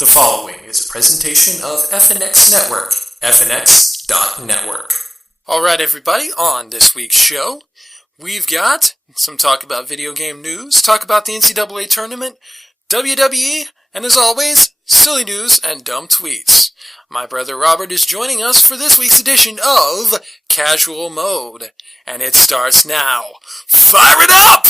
The following is a presentation of FNX Network, fnx.network. Alright everybody, on this week's show, we've got some talk about video game news, talk about the NCAA tournament, WWE, and as always, silly news and dumb tweets. My brother Robert is joining us for this week's edition of Casual Mode, and it starts now. Fire it up!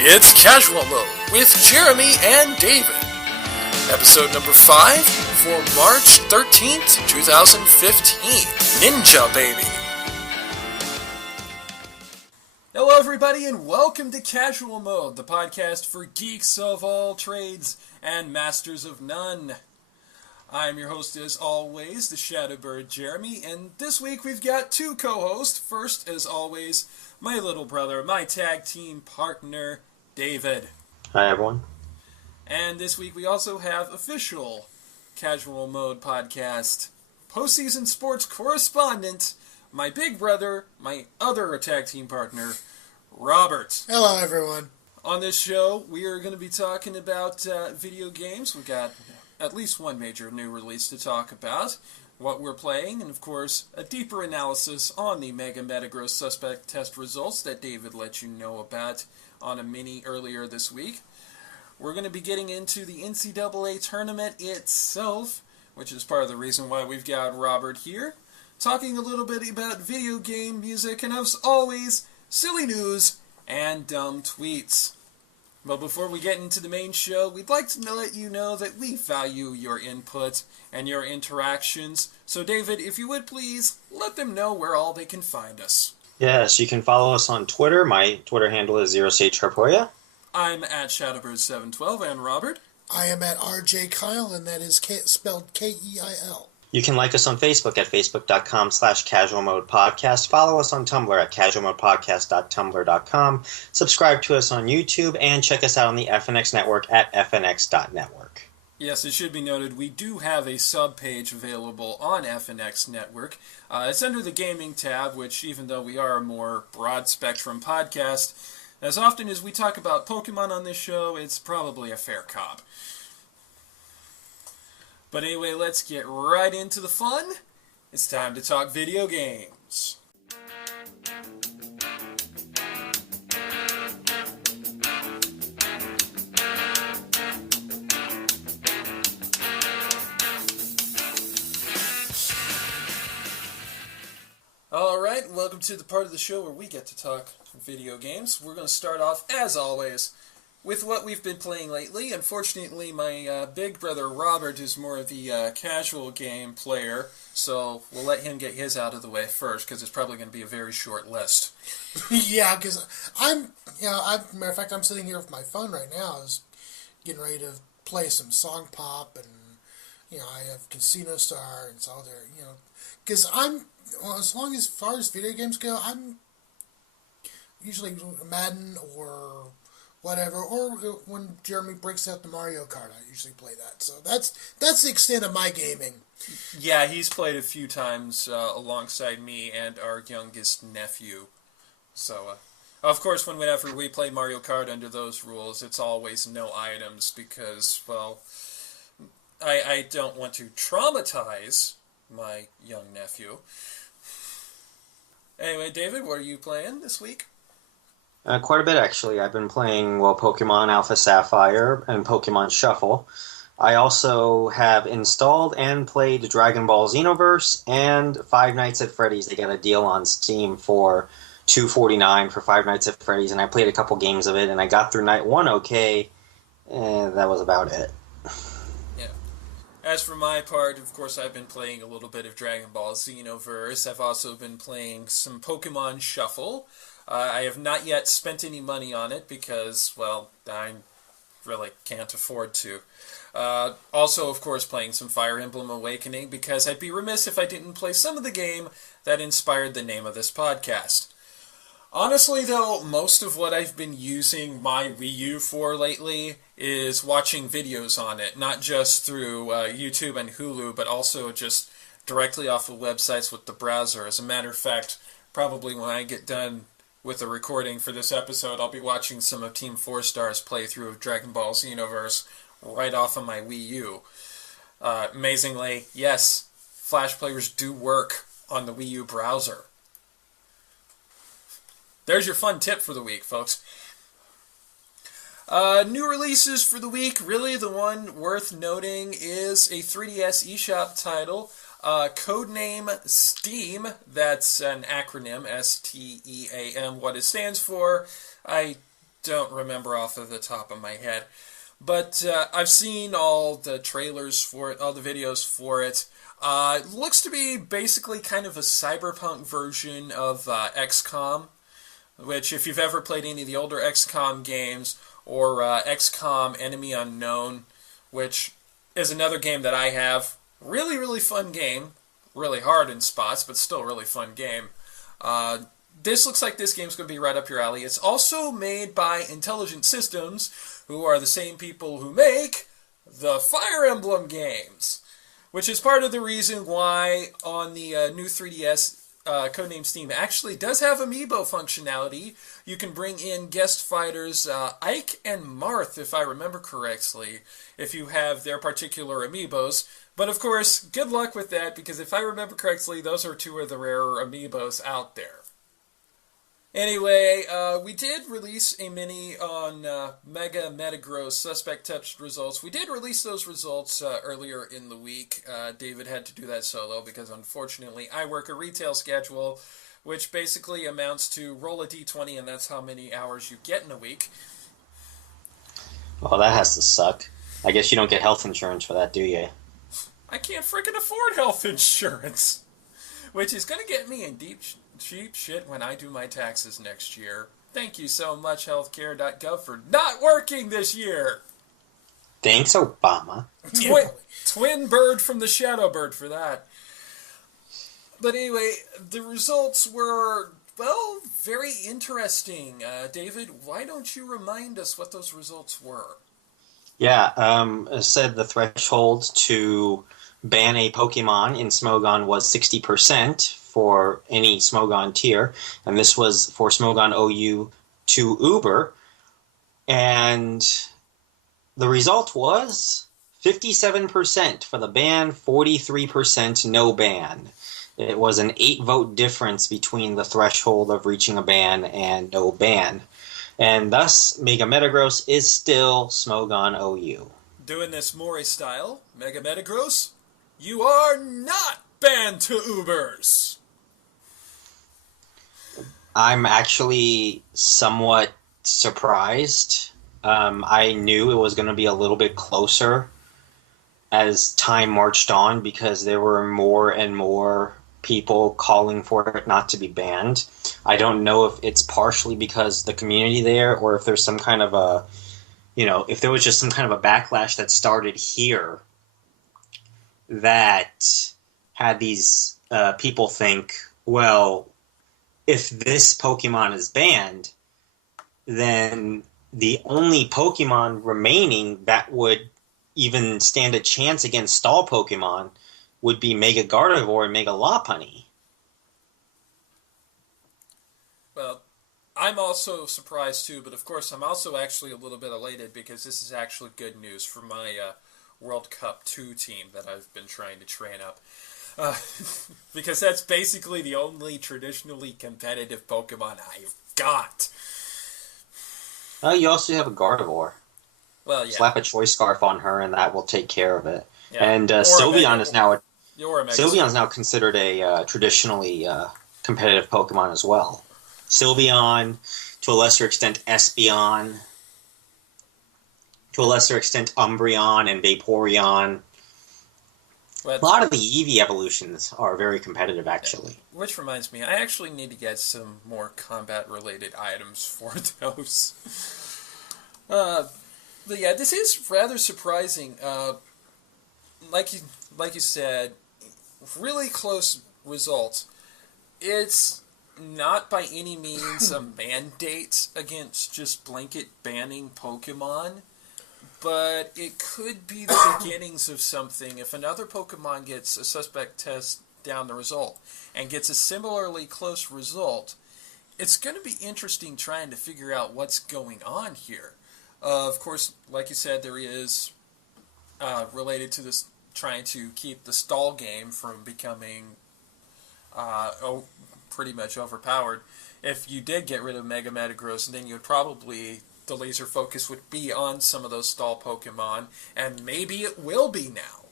It's Casual Mode with Jeremy and David. Episode number 5 for March 13th, 2015. Ninja Baby. Hello everybody and welcome to Casual Mode, the podcast for geeks of all trades and masters of none. I'm your host as always, the Shadowbird Jeremy, and this week we've got two co-hosts. First, as always, my little brother, my tag team partner, David. Hi, everyone. And this week we also have official Casual Mode podcast postseason sports correspondent, my big brother, my other tag team partner, Robert. Hello, everyone. On this show, we are going to be talking about video games. We've got at least one major new release to talk about, what we're playing, and of course, a deeper analysis on the Mega Metagross suspect test results that David let you know about on a mini earlier this week. We're going to be getting into the NCAA tournament itself, which is part of the reason why we've got Robert here, talking a little bit about video game music, and as always, silly news and dumb tweets. But before we get into the main show, we'd like to let you know that we value your input and your interactions. So David, if you would please, let them know where all they can find us. Yes, you can follow us on Twitter. My Twitter handle is 0SageHarpoya. I'm at Shadowbird712, and Robert? I am at RJ Kyle, and that is spelled Keil. You can like us on Facebook at facebook.com/casualmodepodcast. Follow us on Tumblr at casualmodepodcast.tumblr.com. Subscribe to us on YouTube, and check us out on the FNX Network at fnx.network. Yes, it should be noted, we do have a sub-page available on FNX Network. It's under the Gaming tab, which, even though we are a more broad-spectrum podcast, as often as we talk about Pokemon on this show, it's probably a fair cop. But anyway, let's get right into the fun. It's time to talk video games. Alright, welcome to the part of the show where we get to talk video games. We're going to start off, as always, with what we've been playing lately. Unfortunately, my big brother Robert is more of the casual game player, so we'll let him get his out of the way first, because it's probably going to be a very short list. Yeah, because matter of fact, I'm sitting here with my phone right now. I was getting ready to play some Song Pop, and, I have Casino Star and all there, because as far as video games go, I'm usually Madden or whatever, or when Jeremy breaks out the Mario Kart, I usually play that. So that's the extent of my gaming. Yeah, he's played a few times alongside me and our youngest nephew. So, of course, whenever we play Mario Kart under those rules, it's always no items because, well, I don't want to traumatize my young nephew. Anyway, David, what are you playing this week? Quite a bit, actually. I've been playing, Pokemon Alpha Sapphire and Pokemon Shuffle. I also have installed and played Dragon Ball Xenoverse and Five Nights at Freddy's. They got a deal on Steam for $2.49 for Five Nights at Freddy's, and I played a couple games of it, and I got through Night 1 okay, and that was about it. Yeah. As for my part, of course, I've been playing a little bit of Dragon Ball Xenoverse. I've also been playing some Pokemon Shuffle. I have not yet spent any money on it because, well, I really can't afford to. Also, of course, playing some Fire Emblem Awakening because I'd be remiss if I didn't play some of the game that inspired the name of this podcast. Honestly, though, most of what I've been using my Wii U for lately is watching videos on it, not just through YouTube and Hulu, but also just directly off of websites with the browser. As a matter of fact, Probably when I get done with the recording for this episode, I'll be watching some of Team 4 Star's playthrough of Dragon Ball Xenoverse right off of my Wii U. Amazingly, yes, Flash players do work on the Wii U browser. There's your fun tip for the week, folks. New releases for the week, really the one worth noting is a 3DS eShop title, codename Steam. That's an acronym, STEAM. What it stands for, I don't remember off of the top of my head. But I've seen all the trailers for it, all the videos for it. It looks to be basically kind of a cyberpunk version of XCOM, which if you've ever played any of the older XCOM games, or XCOM Enemy Unknown, which is another game that I have. Really, really fun game. Really hard in spots, but still really fun game. This looks like this game's going to be right up your alley. It's also made by Intelligent Systems, who are the same people who make the Fire Emblem games, which is part of the reason why on the new 3DS, codename Steam actually does have amiibo functionality. You can bring in guest fighters Ike and Marth, if I remember correctly, if you have their particular amiibos. But of course, good luck with that, because if I remember correctly, those are two of the rarer amiibos out there. Anyway, we did release a mini on Mega Metagross suspect test results. We did release those results earlier in the week. David had to do that solo because, unfortunately, I work a retail schedule, which basically amounts to roll a d20, and that's how many hours you get in a week. Oh, that has to suck. I guess you don't get health insurance for that, do you? I can't freaking afford health insurance, which is going to get me in cheap shit when I do my taxes next year. Thank you so much, healthcare.gov, for not working this year. Thanks, Obama. Twin bird from the shadow bird for that. But anyway, the results were, well, very interesting. David, why don't you remind us what those results were? Yeah, it said the threshold to ban a Pokemon in Smogon was 60% for any Smogon tier, and this was for Smogon OU to Uber, and the result was 57% for the ban, 43% no ban. It was an 8-vote difference between the threshold of reaching a ban and no ban. And thus, Mega Metagross is still Smogon OU. Doing this Mori style, Mega Metagross, you are not banned to Ubers. I'm actually somewhat surprised. I knew it was going to be a little bit closer as time marched on because there were more and more people calling for it not to be banned. I don't know if it's partially because the community there or if there's some kind of a, if there was just some kind of a backlash that started here that had these people think, well, if this Pokemon is banned, then the only Pokemon remaining that would even stand a chance against stall Pokemon would be Mega Gardevoir and Mega Lopunny. Well, I'm also surprised too, but of course I'm also actually a little bit elated because this is actually good news for my World Cup 2 team that I've been trying to train up. Because that's basically the only traditionally competitive Pokemon I've got. Oh, you also have a Gardevoir. Well, yeah. Slap a Choice Scarf on her, and that will take care of it. Yeah. And Sylveon is now Sylveon's now considered a traditionally competitive Pokemon as well. Sylveon, to a lesser extent, Espeon, to a lesser extent, Umbreon and Vaporeon. A lot of the Eevee evolutions are very competitive, actually. Which reminds me, I actually need to get some more combat-related items for those. But yeah, this is rather surprising. Like you said, really close results. It's not by any means a mandate against just blanket banning Pokemon, but it could be the beginnings of something. If another Pokemon gets a suspect test down the result and gets a similarly close result, it's going to be interesting trying to figure out what's going on here. Of course, like you said, there is, related to this, trying to keep the stall game from becoming pretty much overpowered. If you did get rid of Mega Metagross, then you'd probably, the laser focus would be on some of those stall Pokemon, and maybe it will be now.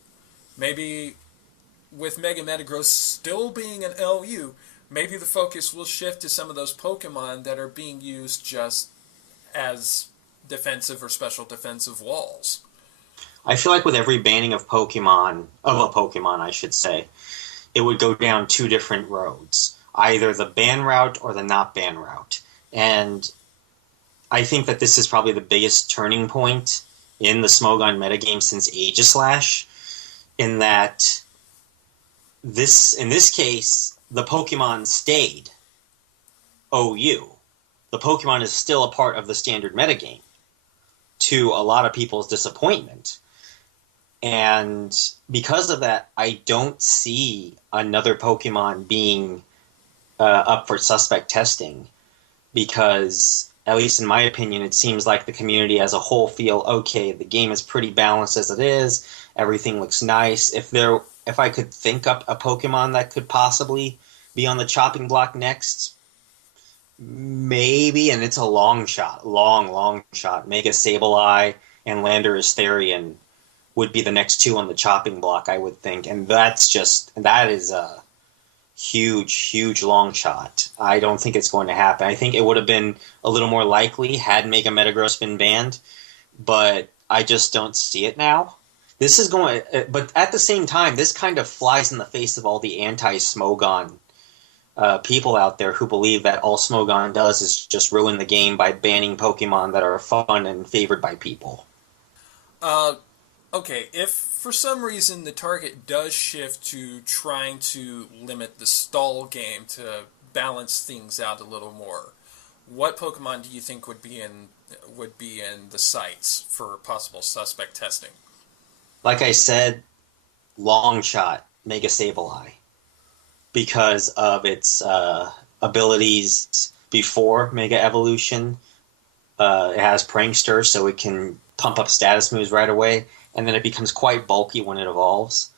Maybe with Mega Metagross still being an LU, maybe the focus will shift to some of those Pokemon that are being used just as defensive or special defensive walls. I feel like with every banning of Pokemon, I should say, it would go down two different roads. Either the ban route or the not ban route. And I think that this is probably the biggest turning point in the Smogon metagame since Aegislash, in that in this case, the Pokemon stayed OU. The Pokemon is still a part of the standard metagame, to a lot of people's disappointment. And because of that, I don't see another Pokemon being up for suspect testing, because, at least in my opinion, it seems like the community as a whole feel, okay, the game is pretty balanced as it is, everything looks nice. If I could think up a Pokemon that could possibly be on the chopping block next, maybe, and it's a long shot, long shot, Mega Sableye and Landorus Therian would be the next two on the chopping block, I would think, and that is a huge long shot. I don't think it's going to happen. I think it would have been a little more likely had Mega Metagross been banned, but I just don't see it now. This is going, but at the same time, this kind of flies in the face of all the anti-Smogon people out there who believe that all Smogon does is just ruin the game by banning Pokemon that are fun and favored by people. Okay, if for some reason the target does shift to trying to limit the stall game to balance things out a little more, what Pokemon do you think would be in the sights for possible suspect testing? Like I said, long shot, Mega Sableye, because of its abilities before Mega Evolution. It has Prankster, so it can pump up status moves right away, and then it becomes quite bulky when it evolves.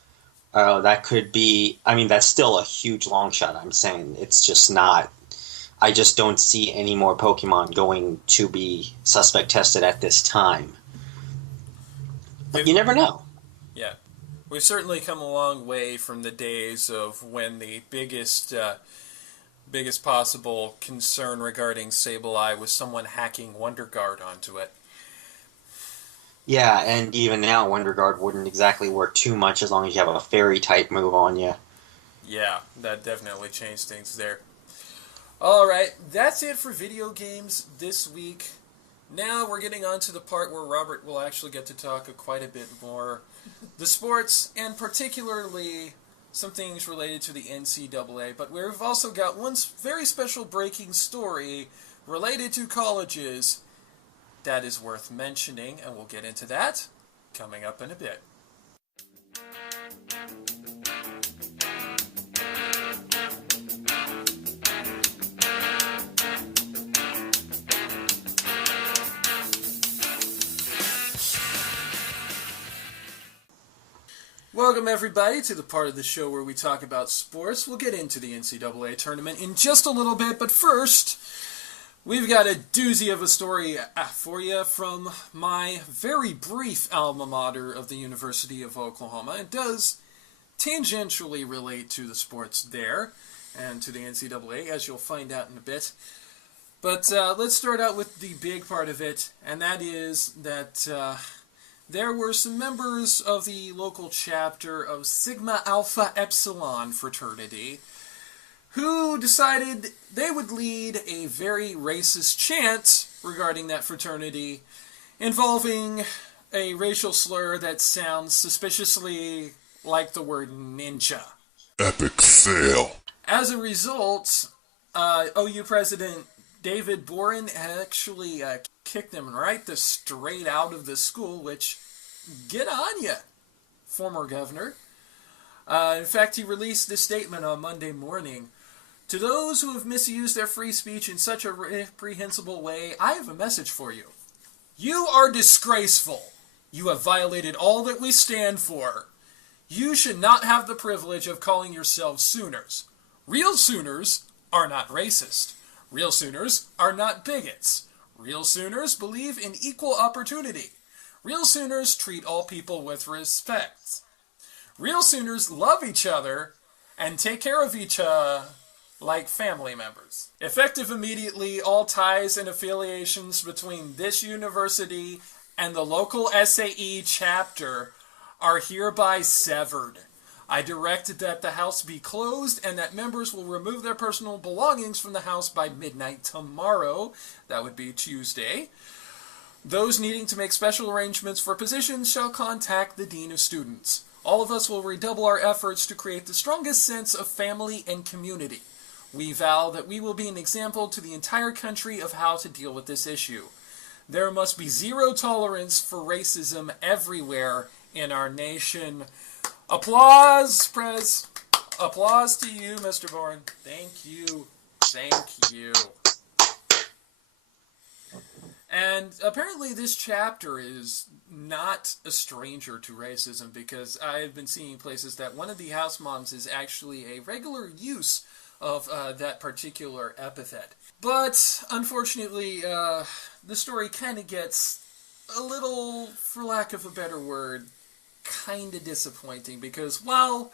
That could be, I mean, that's still a huge long shot, I'm saying. It's just not, I just don't see any more Pokemon going to be suspect tested at this time. But you never know. Yeah. We've certainly come a long way from the days of when the biggest possible concern regarding Sableye was someone hacking Wonder Guard onto it. Yeah, and even now, Wonder Guard wouldn't exactly work too much as long as you have a Fairy-type move on you. Yeah, that definitely changed things there. Alright, that's it for video games this week. Now we're getting on to the part where Robert will actually get to talk quite a bit more the sports, and particularly some things related to the NCAA. But we've also got one very special breaking story related to colleges that is worth mentioning, and we'll get into that coming up in a bit. Welcome everybody to the part of the show where we talk about sports. We'll get into the NCAA tournament in just a little bit, but first, we've got a doozy of a story for you from my very brief alma mater of the University of Oklahoma. It does tangentially relate to the sports there and to the NCAA, as you'll find out in a bit. But let's start out with the big part of it, and that is that there were some members of the local chapter of Sigma Alpha Epsilon fraternity who decided they would lead a very racist chant regarding that fraternity, involving a racial slur that sounds suspiciously like the word ninja. Epic fail. As a result, OU President David Boren actually kicked them right straight out of the school, which, get on ya, former governor. In fact, he released this statement on Monday morning. To those who have misused their free speech in such a reprehensible way, I have a message for you. You are disgraceful. You have violated all that we stand for. You should not have the privilege of calling yourselves Sooners. Real Sooners are not racist. Real Sooners are not bigots. Real Sooners believe in equal opportunity. Real Sooners treat all people with respect. Real Sooners love each other and take care of each other like family members. Effective immediately, all ties and affiliations between this university and the local SAE chapter are hereby severed. I directed that the house be closed and that members will remove their personal belongings from the house by midnight tomorrow. That would be Tuesday. Those needing to make special arrangements for positions shall contact the Dean of Students. All of us will redouble our efforts to create the strongest sense of family and community. We vow that we will be an example to the entire country of how to deal with this issue. There must be zero tolerance for racism everywhere in our nation. Applause, Prez. Applause to you, Mr. Bourne. Thank you. Thank you. And apparently this chapter is not a stranger to racism, because I have been seeing places that one of the house moms is actually a regular use of that particular epithet. But, unfortunately, the story kind of gets a little, for lack of a better word, kind of disappointing, because while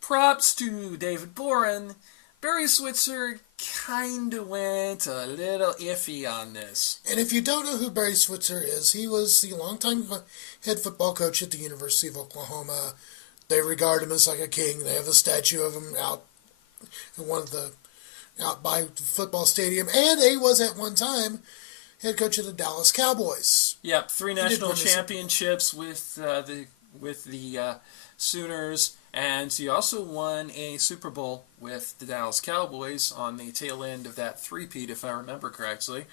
props to David Boren, Barry Switzer kind of went a little iffy on this. And if you don't know who Barry Switzer is, he was the longtime head football coach at the University of Oklahoma. They regard him as like a king. They have a statue of him out by the football stadium, and he was at one time head coach of the Dallas Cowboys. Yep, 3 national championships with the Sooners, and he also won a Super Bowl with the Dallas Cowboys on the tail end of that three-peat, if I remember correctly.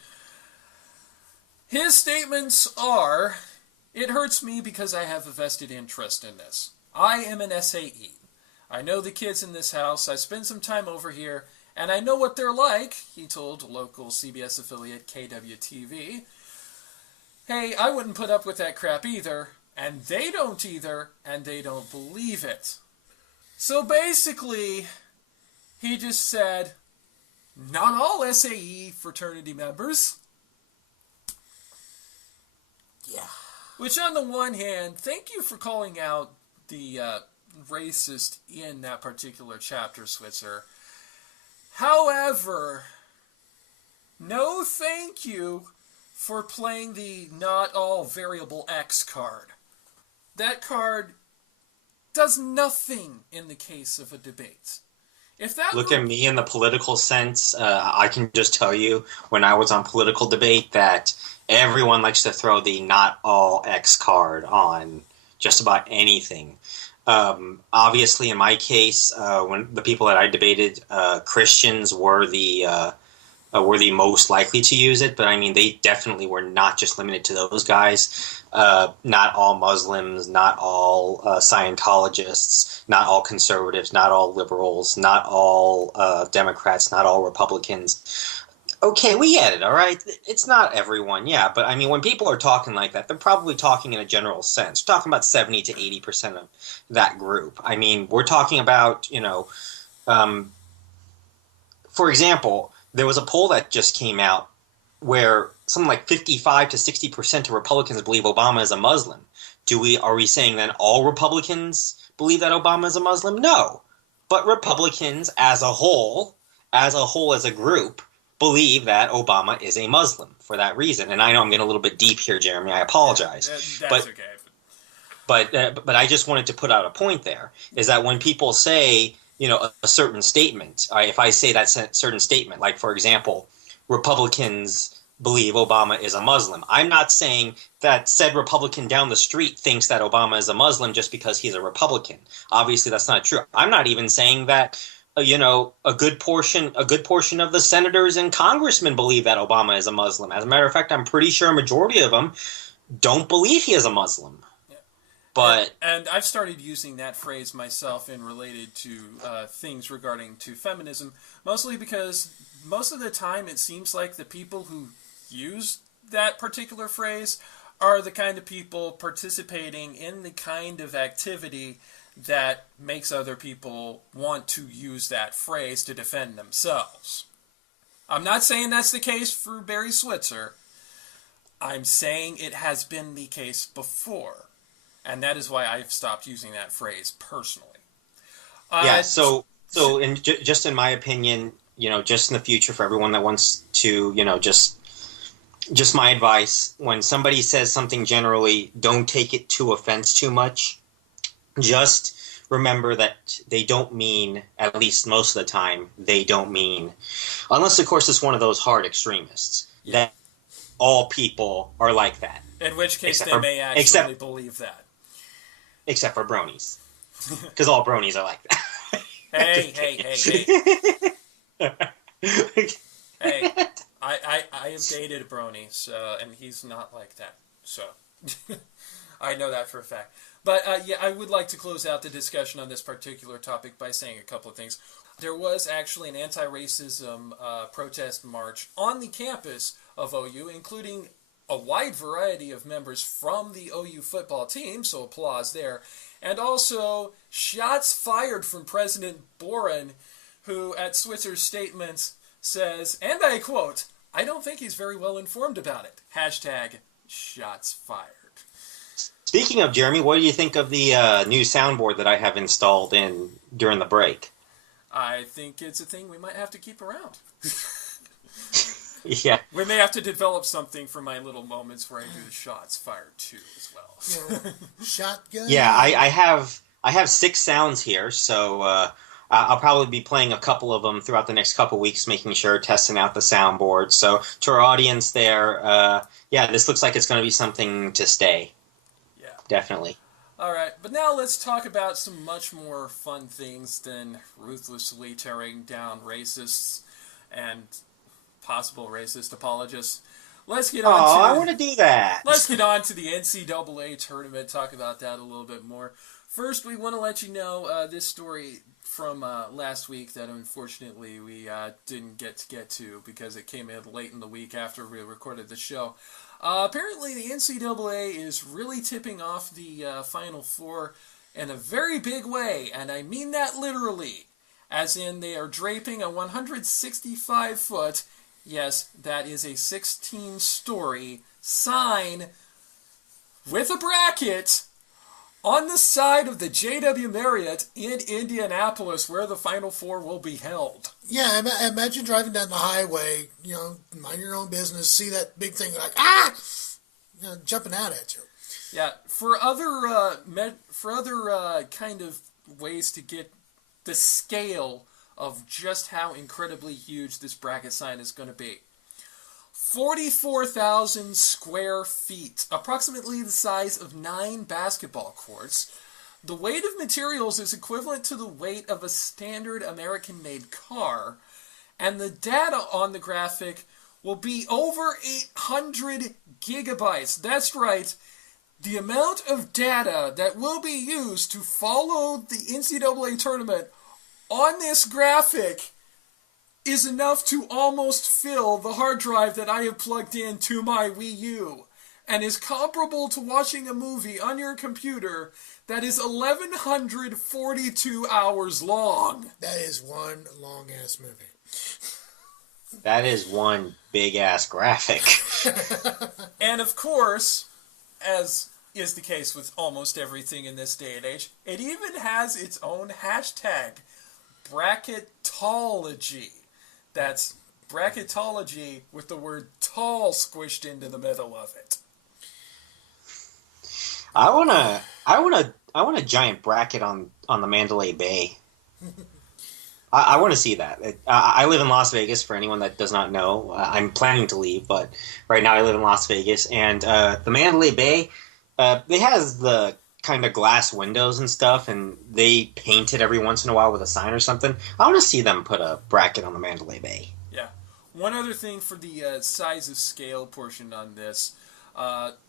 His statements are, "It hurts me because I have a vested interest in this. I am an SAE. I know the kids in this house. I spend some time over here, and I know what they're like," he told local CBS affiliate KWTV. "Hey, I wouldn't put up with that crap either, and they don't either, and they don't believe it." So basically, he just said, not all SAE fraternity members. Yeah. Which on the one hand, thank you for calling out the racist in that particular chapter, Switzer. However, no thank you for playing the not all variable X card. That card does nothing in the case of a debate. If that Look at me in the political sense. I can just tell you, when I was on political debate, that everyone likes to throw the not all X card on just about anything. Obviously, in my case, when the people that I debated, Christians were the most likely to use it, but I mean, they definitely were not just limited to those guys. Not all Muslims, not all Scientologists, not all conservatives, not all liberals, not all Democrats, not all Republicans. Okay, we get it, all right? It's not everyone, yeah, but I mean, when people are talking like that, they're probably talking in a general sense. We're talking about 70 to 80% of that group. I mean, we're talking about, for example, there was a poll that just came out where something like 55 to 60% of Republicans believe Obama is a Muslim. Are we saying then all Republicans believe that Obama is a Muslim? No. But Republicans as a whole, as a group, believe that Obama is a Muslim for that reason. And I know I'm getting a little bit deep here, Jeremy. I apologize. That's okay. But I just wanted to put out a point there, is that when people say, a certain statement, if I say that certain statement, like, for example, Republicans believe Obama is a Muslim, I'm not saying that said Republican down the street thinks that Obama is a Muslim just because he's a Republican. Obviously, that's not true. I'm not even saying that a good portion of the senators and congressmen believe that Obama is a Muslim. As a matter of fact, I'm pretty sure a majority of them don't believe he is a Muslim. Yeah. But and I've started using that phrase myself in related to things regarding to feminism, mostly because most of the time it seems like the people who use that particular phrase are the kind of people participating in the kind of activity that makes other people want to use that phrase to defend themselves. I'm not saying that's the case for Barry Switzer. I'm saying it has been the case before. And that is why I've stopped using that phrase personally. yeah, just in my opinion, just in the future for everyone that wants to, just my advice, when somebody says something generally, don't take it to offense too much. Just remember that they don't mean, at least most of the time, they don't mean, unless, of course, it's one of those hard extremists, that all people are like that. In which case they may actually believe that. Except for bronies. Because all bronies are like that. Hey. Hey, I have dated a brony, and he's not like that. So, I know that for a fact. But, I would like to close out the discussion on this particular topic by saying a couple of things. There was actually an anti-racism protest march on the campus of OU, including a wide variety of members from the OU football team, so applause there. And also, shots fired from President Boren, who, at Switzer's statements, says, and I quote, "I don't think he's very well informed about it." Hashtag shots fired. Speaking of, Jeremy, what do you think of the new soundboard that I have installed during the break? I think it's a thing we might have to keep around. Yeah. We may have to develop something for my little moments where I do the shots fired too as well. Shotgun? Yeah, I have 6 sounds here, so I'll probably be playing a couple of them throughout the next couple weeks, making sure, testing out the soundboard. So to our audience there, this looks like it's going to be something to stay. Yeah. Definitely. All right, but now let's talk about some much more fun things than ruthlessly tearing down racists and possible racist apologists. Let's get on to... I want to do that. Let's get on to the NCAA tournament, talk about that a little bit more. First, we want to let you know this story from last week that unfortunately we didn't get to because it came in late in the week after we recorded the show. Apparently, the NCAA is really tipping off the Final Four in a very big way, and I mean that literally, as in they are draping a 165-foot, yes, that is a 16-story sign with a bracket on the side of the JW Marriott in Indianapolis where the Final Four will be held. Yeah, imagine driving down the highway, mind your own business, see that big thing, like, jumping out at you. Yeah, for other kind of ways to get the scale of just how incredibly huge this bracket sign is going to be. 44,000 square feet, approximately the size of 9 basketball courts. The weight of materials is equivalent to the weight of a standard American-made car, and the data on the graphic will be over 800 gigabytes. That's right, the amount of data that will be used to follow the NCAA tournament on this graphic is enough to almost fill the hard drive that I have plugged into my Wii U, and is comparable to watching a movie on your computer that is 1,142 hours long. That is one long-ass movie. That is one big-ass graphic. And of course, as is the case with almost everything in this day and age, it even has its own hashtag, bracketology. That's bracketology with the word tall squished into the middle of it. I want a giant bracket on the Mandalay Bay. I want to see that. I live in Las Vegas, for anyone that does not know. I'm planning to leave, but right now I live in Las Vegas. And the Mandalay Bay, it has the kind of glass windows and stuff, and they paint it every once in a while with a sign or something. I want to see them put a bracket on the Mandalay Bay. Yeah. One other thing for the size of scale portion on this.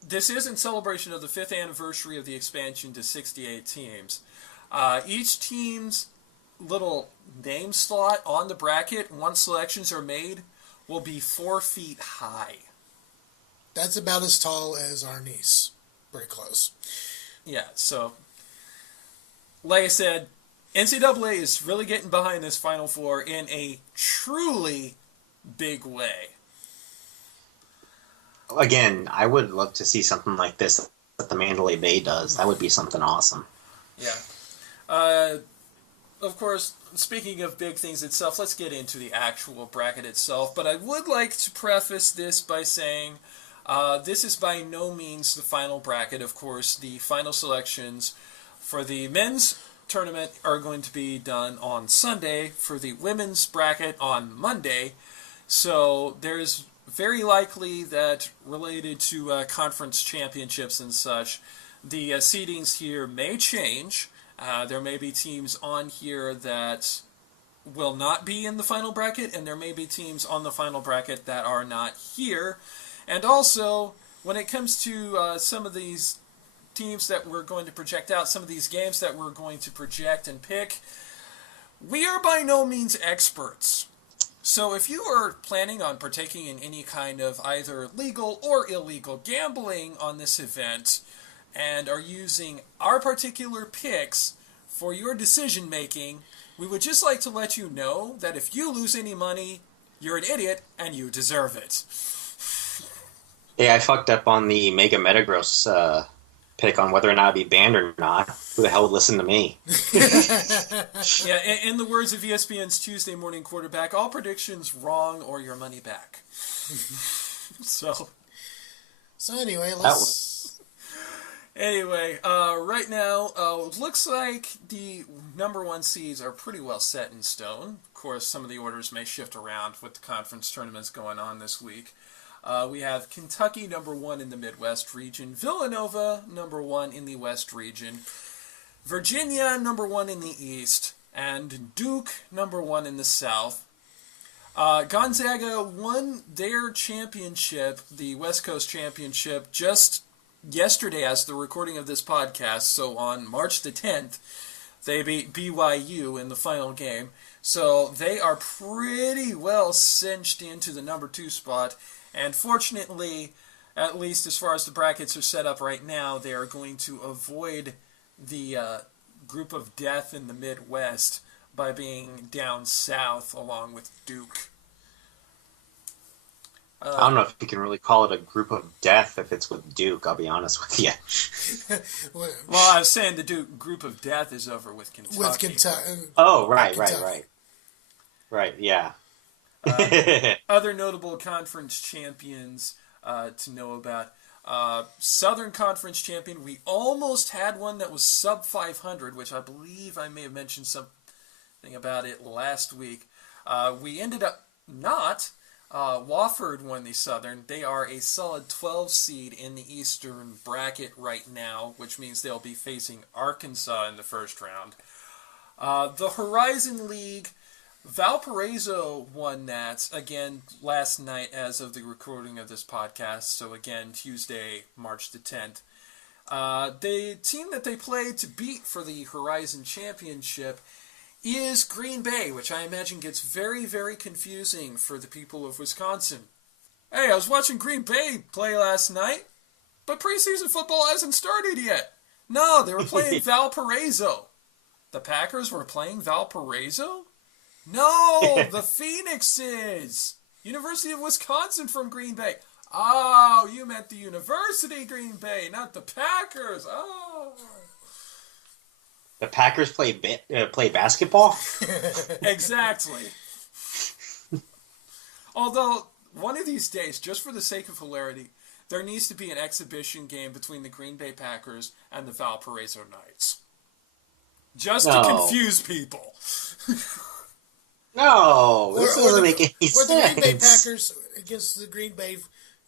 This is in celebration of the 5th anniversary of the expansion to 68 teams. Each team's little name slot on the bracket, once selections are made, will be 4 feet high. That's about as tall as our niece. Pretty close. Yeah, so, like I said, NCAA is really getting behind this Final Four in a truly big way. Again, I would love to see something like this that the Mandalay Bay does. That would be something awesome. Yeah. Of course, speaking of big things itself, let's get into the actual bracket itself. But I would like to preface this by saying this is by no means the final bracket. Of course, the final selections for the men's tournament are going to be done on Sunday, for the women's bracket on Monday. So there's very likely that related to conference championships and such, the seedings here may change. There may be teams on here that will not be in the final bracket, and there may be teams on the final bracket that are not here. And also, when it comes to some of these teams that we're going to project out, some of these games that we're going to project and pick, we are by no means experts. So if you are planning on partaking in any kind of either legal or illegal gambling on this event, and are using our particular picks for your decision making, we would just like to let you know that if you lose any money, you're an idiot and you deserve it. Hey, I fucked up on the Mega Metagross pick on whether or not it'd be banned or not. Who the hell would listen to me? Yeah, in the words of ESPN's Tuesday morning quarterback, all predictions wrong or your money back. So anyway, let's... Anyway, right now, it looks like the number 1 seeds are pretty well set in stone. Of course, some of the orders may shift around with the conference tournaments going on this week. We have Kentucky number 1 in the Midwest region, Villanova number 1 in the West region, Virginia number 1 in the East, and Duke number 1 in the South. Gonzaga won their championship, the West Coast Championship, just yesterday as the recording of this podcast. So on March the 10th, they beat BYU in the final game. So they are pretty well cinched into the number 2 spot. And fortunately, at least as far as the brackets are set up right now, they are going to avoid the group of death in the Midwest by being down south along with Duke. I don't know if you can really call it a group of death if it's with Duke, I'll be honest with you. Well, I was saying the Duke group of death is over with Kentucky. With Kentucky. Oh, right. Right, yeah. Other notable conference champions to know about. Southern Conference champion, we almost had one that was sub 500, which I believe I may have mentioned something about it last week. We ended up not. Wofford won the Southern. They are a solid 12 seed in the Eastern bracket right now, which means they'll be facing Arkansas in the first round. The Horizon League, Valparaiso won that, again, last night as of the recording of this podcast, so again, Tuesday, March the 10th. The team that they played to beat for the Horizon Championship is Green Bay, which I imagine gets very, very confusing for the people of Wisconsin. Hey, I was watching Green Bay play last night, but preseason football hasn't started yet. No, they were playing Valparaiso. The Packers were playing Valparaiso? No, the Phoenixes. University of Wisconsin from Green Bay. Oh, you meant the University Green Bay, not the Packers. Oh. The Packers play basketball? Exactly. Although, one of these days, just for the sake of hilarity, there needs to be an exhibition game between the Green Bay Packers and the Valparaiso Knights. Just to confuse people. No, this doesn't make any sense. Or the Green Bay Packers against the Green Bay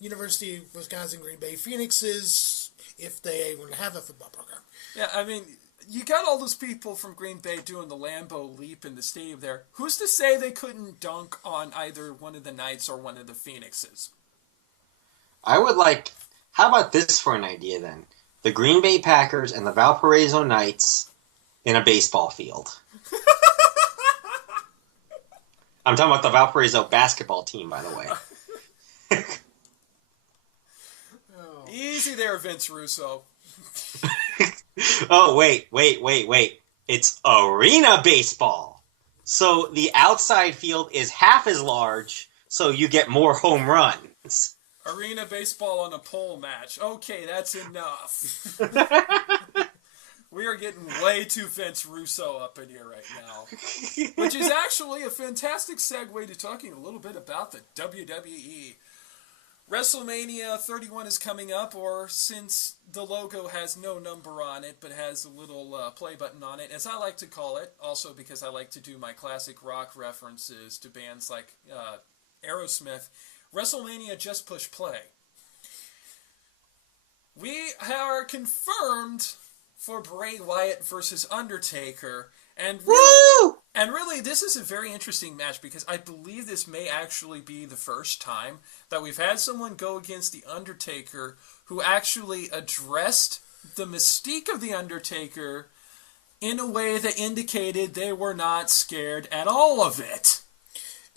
University of Wisconsin Green Bay Phoenixes, if they even have a football program. Yeah, I mean, you got all those people from Green Bay doing the Lambeau leap in the stadium there. Who's to say they couldn't dunk on either one of the Knights or one of the Phoenixes? I would like How about this for an idea then? The Green Bay Packers and the Valparaiso Knights in a baseball field. I'm talking about the Valparaiso basketball team, by the way. Easy there, Vince Russo. Oh, wait. It's arena baseball. So the outside field is half as large, so you get more home runs. Arena baseball on a pole match. Okay, that's enough. We are getting way too Vince Russo up in here right now. Which is actually a fantastic segue to talking a little bit about the WWE. WrestleMania 31 is coming up, or since the logo has no number on it, but has a little play button on it, as I like to call it, also because I like to do my classic rock references to bands like Aerosmith, WrestleMania Just Push Play. We are confirmed for Bray Wyatt versus Undertaker, and really, this is a very interesting match because I believe this may actually be the first time that we've had someone go against the Undertaker who actually addressed the mystique of the Undertaker in a way that indicated they were not scared at all of it.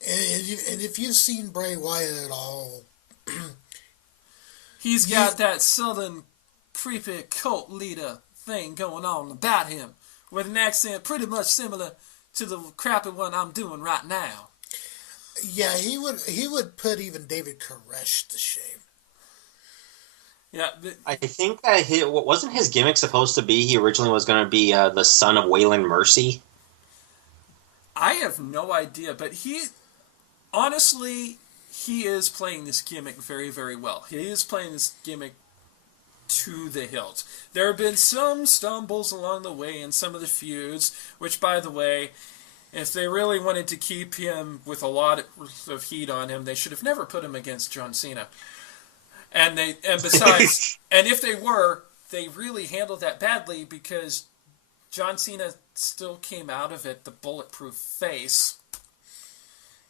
And if you've seen Bray Wyatt at all, he's got that southern creepy cult leader thing going on about him, with an accent pretty much similar to the crappy one I'm doing right now. Yeah, he would put even David Koresh to shame. Yeah, I think that wasn't his gimmick supposed to be. He originally was going to be the son of Waylon Mercy. I have no idea, but honestly, he is playing this gimmick very, very well. He is playing this gimmick to the hilt. There have been some stumbles along the way in some of the feuds, which, by the way, if they really wanted to keep him with a lot of heat on him, they should have never put him against John Cena. And besides, and if they were, they really handled that badly because John Cena still came out of it the bulletproof face,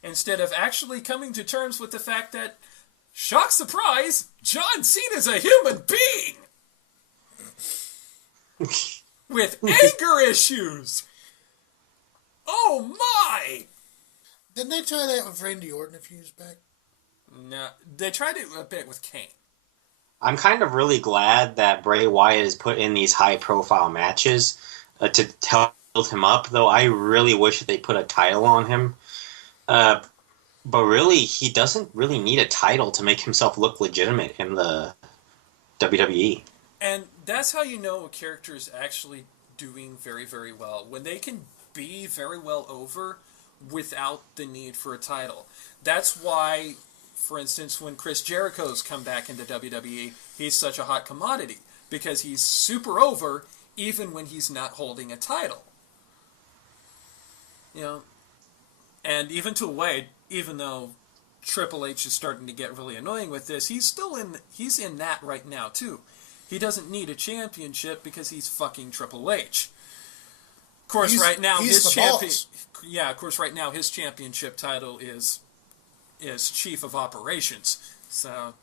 instead of actually coming to terms with the fact that, shock surprise, John Cena's a human being with anger issues. Oh my! Didn't they try that with Randy Orton a few years back? No, they tried it a bit with Kane. I'm kind of really glad that Bray Wyatt has put in these high-profile matches to build him up, though I really wish that they put a title on him. But really, he doesn't really need a title to make himself look legitimate in the WWE. And that's how you know a character is actually doing very, very well. When they can be very well over without the need for a title. That's why, for instance, when Chris Jericho's come back into WWE, he's such a hot commodity. Because he's super over even when he's not holding a title. You know, and even to a way, even though Triple H is starting to get really annoying with this, he's in that right now too. He doesn't need a championship because he's fucking Triple H. Of course, right now his championship title is Chief of Operations. So,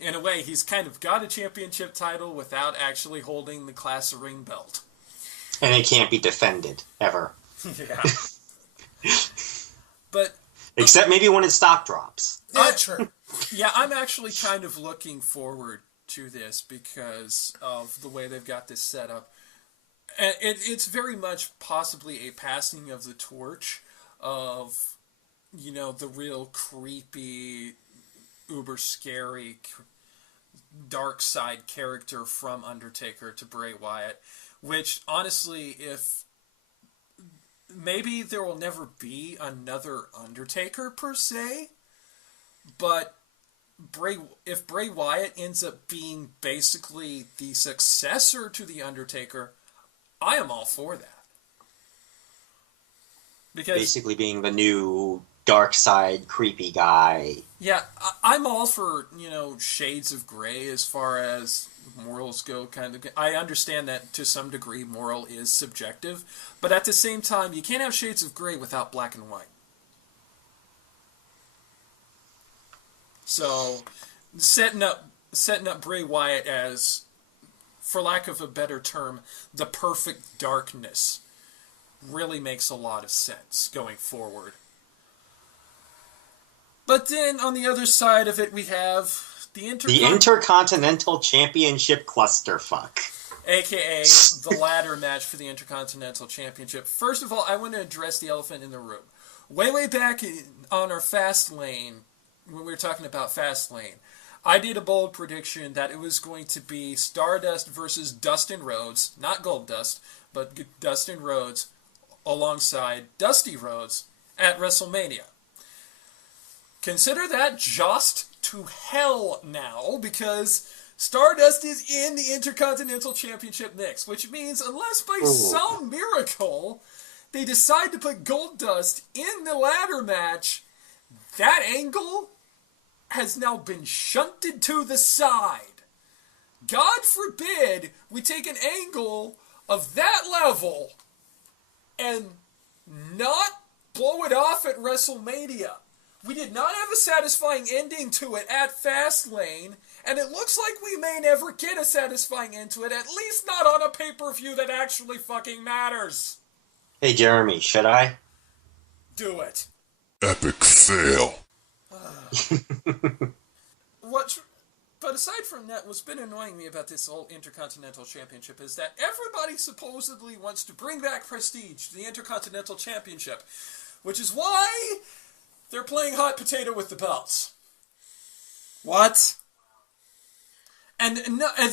in a way, he's kind of got a championship title without actually holding the Class of Ring belt. And it can't be defended, ever. Yeah. But except maybe when its stock drops. Yeah, true. Yeah, I'm actually kind of looking forward to this because of the way they've got this set up. And it's very much possibly a passing of the torch of, you know, the real creepy, uber scary, dark side character from Undertaker to Bray Wyatt, which honestly, if maybe there will never be another Undertaker per se, but if Bray Wyatt ends up being basically the successor to the Undertaker, I am all for that. Because basically being the new dark side creepy guy. Yeah, I'm all for, you know, shades of gray as far as morals go. Kind of, I understand that to some degree moral is subjective, but at the same time, you can't have shades of gray without black and white. So, setting up setting up Bray Wyatt as, for lack of a better term, the perfect darkness really makes a lot of sense going forward. But then on the other side of it, we have the Intercontinental Championship clusterfuck. AKA the ladder match for the Intercontinental Championship. First of all, I want to address the elephant in the room. Way back on our Fast Lane, when we were talking about Fast Lane, I did a bold prediction that it was going to be Stardust versus Dustin Rhodes, not Goldust, but Dustin Rhodes alongside Dusty Rhodes at WrestleMania. Consider that jost to hell now, because Stardust is in the Intercontinental Championship mix, which means unless by some miracle they decide to put Goldust in the ladder match, that angle has now been shunted to the side. God forbid we take an angle of that level and not blow it off at WrestleMania. We did not have a satisfying ending to it at Fastlane, and it looks like we may never get a satisfying end to it, at least not on a pay-per-view that actually fucking matters. Hey, Jeremy, should I? Do it. Epic fail. But aside from that, what's been annoying me about this whole Intercontinental Championship is that everybody supposedly wants to bring back prestige to the Intercontinental Championship, which is why they're playing hot potato with the belts. What? And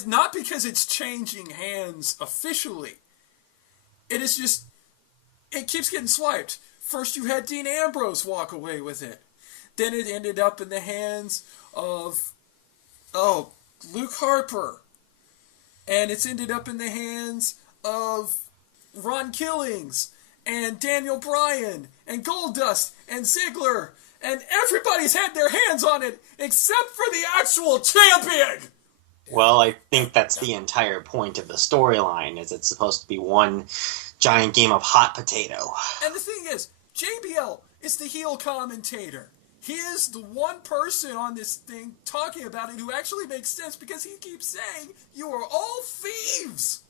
not because it's changing hands officially. It is just, it keeps getting swiped. First you had Dean Ambrose walk away with it. Then it ended up in the hands of, Luke Harper. And it's ended up in the hands of Ron Killings and Daniel Bryan and Goldust and Ziggler. And everybody's had their hands on it except for the actual champion! Well, I think that's the entire point of the storyline, is it's supposed to be one giant game of hot potato. And the thing is, JBL is the heel commentator. He is the one person on this thing talking about it who actually makes sense, because he keeps saying, you are all thieves!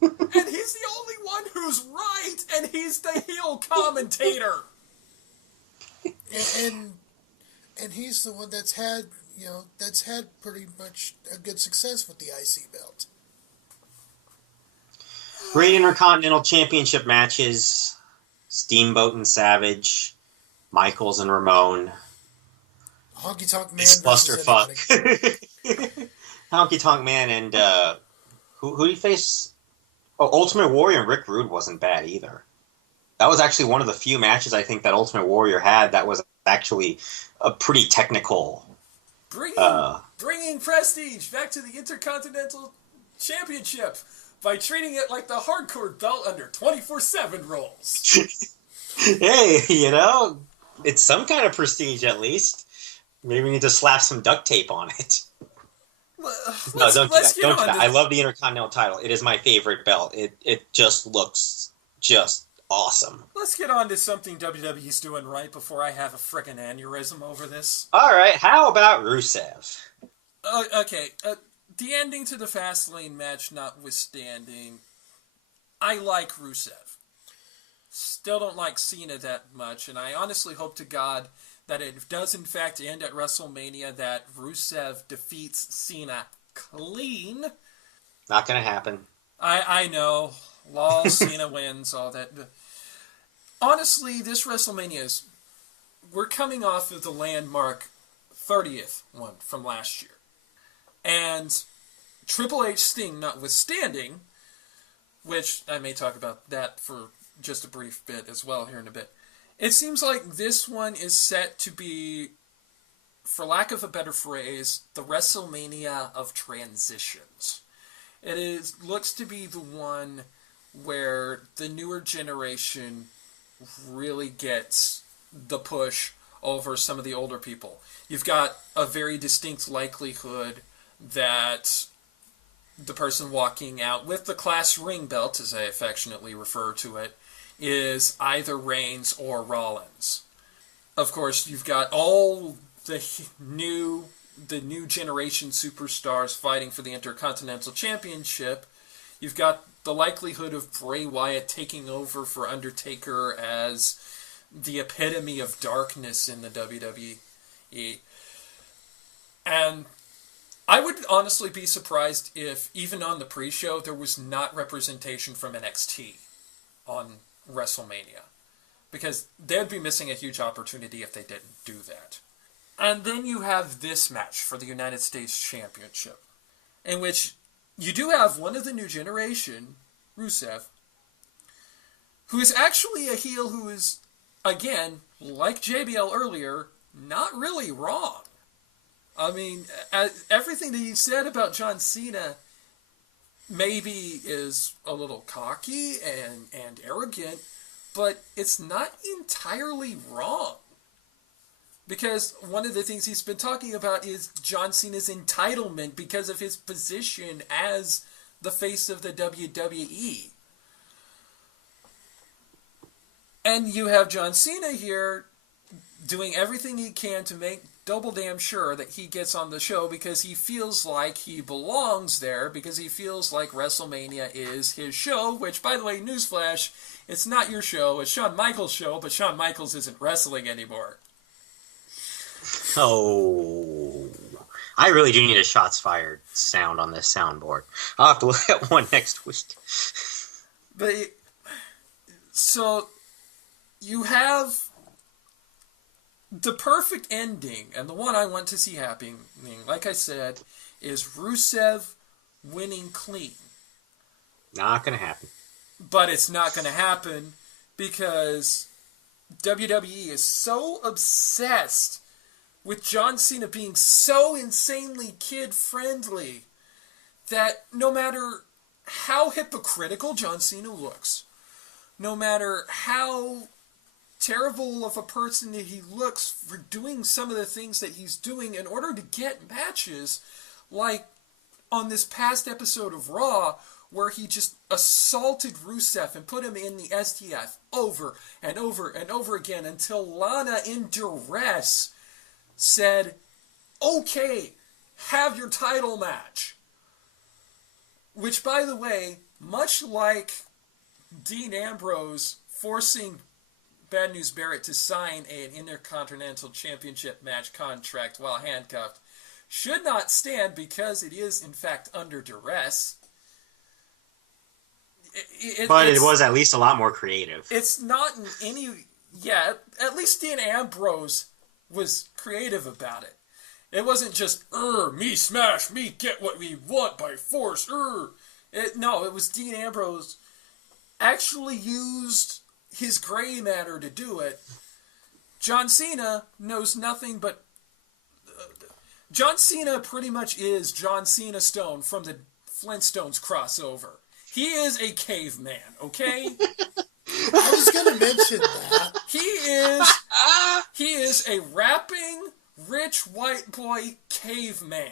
And he's the only one who's right, and he's the heel commentator! And he's the one that's had pretty much a good success with the IC belt. Great Intercontinental Championship matches. Steamboat and Savage. Michaels and Ramon. Honky Tonk Man It's versus clusterfuck. Honky Tonk Man and who did he face? Oh, Ultimate Warrior and Rick Rude wasn't bad either. That was actually one of the few matches I think that Ultimate Warrior had that was actually a pretty technical. Bringing prestige back to the Intercontinental Championship by treating it like the hardcore belt under 24/7 rules. Hey, it's some kind of prestige at least. Maybe we need to slap some duct tape on it. No, don't do that. Don't do that. I love the Intercontinental title. It is my favorite belt. It just looks just awesome. Let's get on to something WWE's doing right before I have a frickin' aneurysm over this. Alright, how about Rusev? Okay, the ending to the Fastlane match notwithstanding, I like Rusev. Still don't like Cena that much, and I honestly hope to God that it does in fact end at WrestleMania, that Rusev defeats Cena clean. Not gonna happen. I know. Lol, Cena wins, all that. Honestly, this WrestleMania we're coming off of the landmark 30th one from last year. And Triple H Sting notwithstanding, which I may talk about that for just a brief bit as well here in a bit. It seems like this one is set to be, for lack of a better phrase, the WrestleMania of transitions. It looks to be the one where the newer generation really gets the push over some of the older people. You've got a very distinct likelihood that the person walking out with the class ring belt, as I affectionately refer to it, is either Reigns or Rollins. Of course, you've got all the new the new generation superstars fighting for the Intercontinental Championship. You've got the likelihood of Bray Wyatt taking over for Undertaker as the epitome of darkness in the WWE. And I would honestly be surprised if, even on the pre-show, there was not representation from NXT on WrestleMania. Because they'd be missing a huge opportunity if they didn't do that. And then you have this match for the United States Championship, in which you do have one of the new generation, Rusev, who is actually a heel who is, again, like JBL earlier, not really wrong. I mean, everything that he said about John Cena maybe is a little cocky and arrogant, but it's not entirely wrong. Because one of the things he's been talking about is John Cena's entitlement because of his position as the face of the WWE. And you have John Cena here doing everything he can to make double damn sure that he gets on the show because he feels like he belongs there, because he feels like WrestleMania is his show, which, by the way, newsflash, it's not your show, it's Shawn Michaels' show, but Shawn Michaels isn't wrestling anymore. Oh, I really do need a shots fired sound on this soundboard. I'll have to look at one next week. But, so, you have the perfect ending, and the one I want to see happening, like I said, is Rusev winning clean. Not gonna happen. But it's not going to happen because WWE is so obsessed with John Cena being so insanely kid-friendly that no matter how hypocritical John Cena looks, no matter how terrible of a person that he looks for doing some of the things that he's doing in order to get matches, like on this past episode of Raw, where he just assaulted Rusev and put him in the STF over and over and over again until Lana, in duress, said, okay, have your title match. Which, by the way, much like Dean Ambrose forcing Bad News Barrett to sign an Intercontinental Championship match contract while handcuffed, should not stand because it is, in fact, under duress. But it was at least a lot more creative. It's not in any... Yeah, at least Dean Ambrose was creative about it. It wasn't just, me smash, me get what we want by force, No, it was Dean Ambrose actually used his gray matter to do it. John Cena knows nothing but... John Cena pretty much is John Cena Stone from the Flintstones crossover. He is a caveman, okay? I was going to mention that. He is a rapping, rich white boy caveman.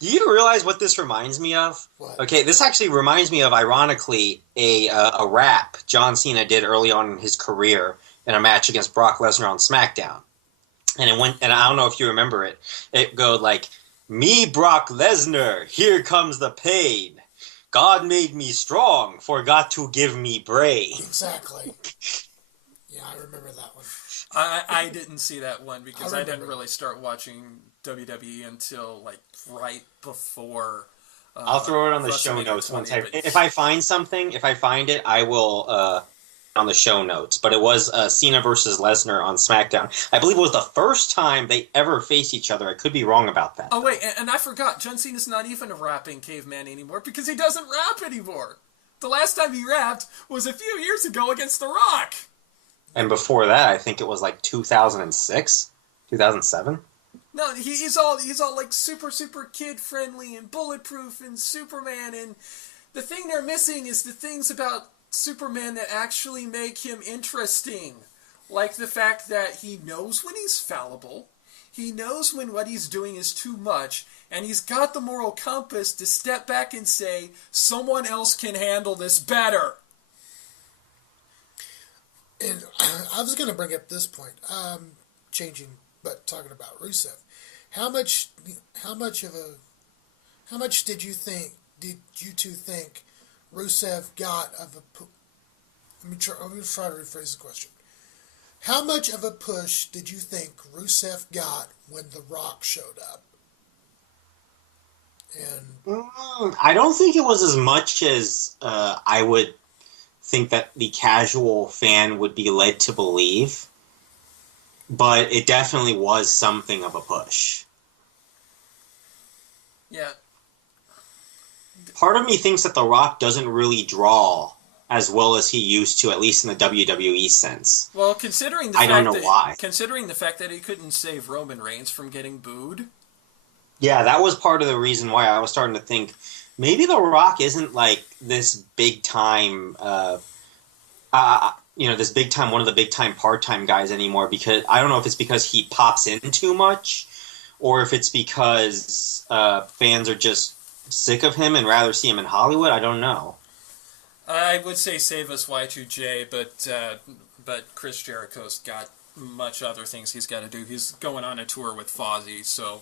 Do you realize what this reminds me of? What? Okay, this actually reminds me of, ironically, a rap John Cena did early on in his career in a match against Brock Lesnar on SmackDown. And it went, and I don't know if you remember it. It goes like, "Me, Brock Lesnar, here comes the pain. God made me strong, forgot to give me brain." Exactly. Yeah, I remember that one. I didn't see that one because I didn't really start watching WWE until like right before. I'll throw it on the show notes once if I find something. If I find it, I will on the show notes. But it was Cena versus Lesnar on SmackDown. I believe it was the first time they ever faced each other. I could be wrong about that. Oh wait, and I forgot. John Cena's not even a rapping caveman anymore because he doesn't rap anymore. The last time he rapped was a few years ago against The Rock. And before that, I think it was like 2006, 2007. No, he's all like super kid friendly and bulletproof and Superman, and the thing they're missing is the things about Superman that actually make him interesting. Like the fact that he knows when he's fallible, he knows when what he's doing is too much, and he's got the moral compass to step back and say, someone else can handle this better. And I was going to bring up this point, changing but talking about Rusev, how much how much of a how much did you two think Rusev got of a let me try to rephrase the question. How much of a push did you think Rusev got when The Rock showed up? And I don't think it was as much as I would think that the casual fan would be led to believe, but it definitely was something of a push. Yeah. Part of me thinks that The Rock doesn't really draw as well as he used to, at least in the WWE sense. Well, considering the I fact don't know that, why. Considering the fact that he couldn't save Roman Reigns from getting booed. Yeah, that was part of the reason why I was starting to think maybe The Rock isn't like this big time, this big time, one of the big time part time guys anymore. Because I don't know if it's because he pops in too much, or if it's because fans are just sick of him and rather see him in Hollywood. I don't know. I would say save us Y2J, but Chris Jericho's got much other things he's got to do. He's going on a tour with Fozzy, so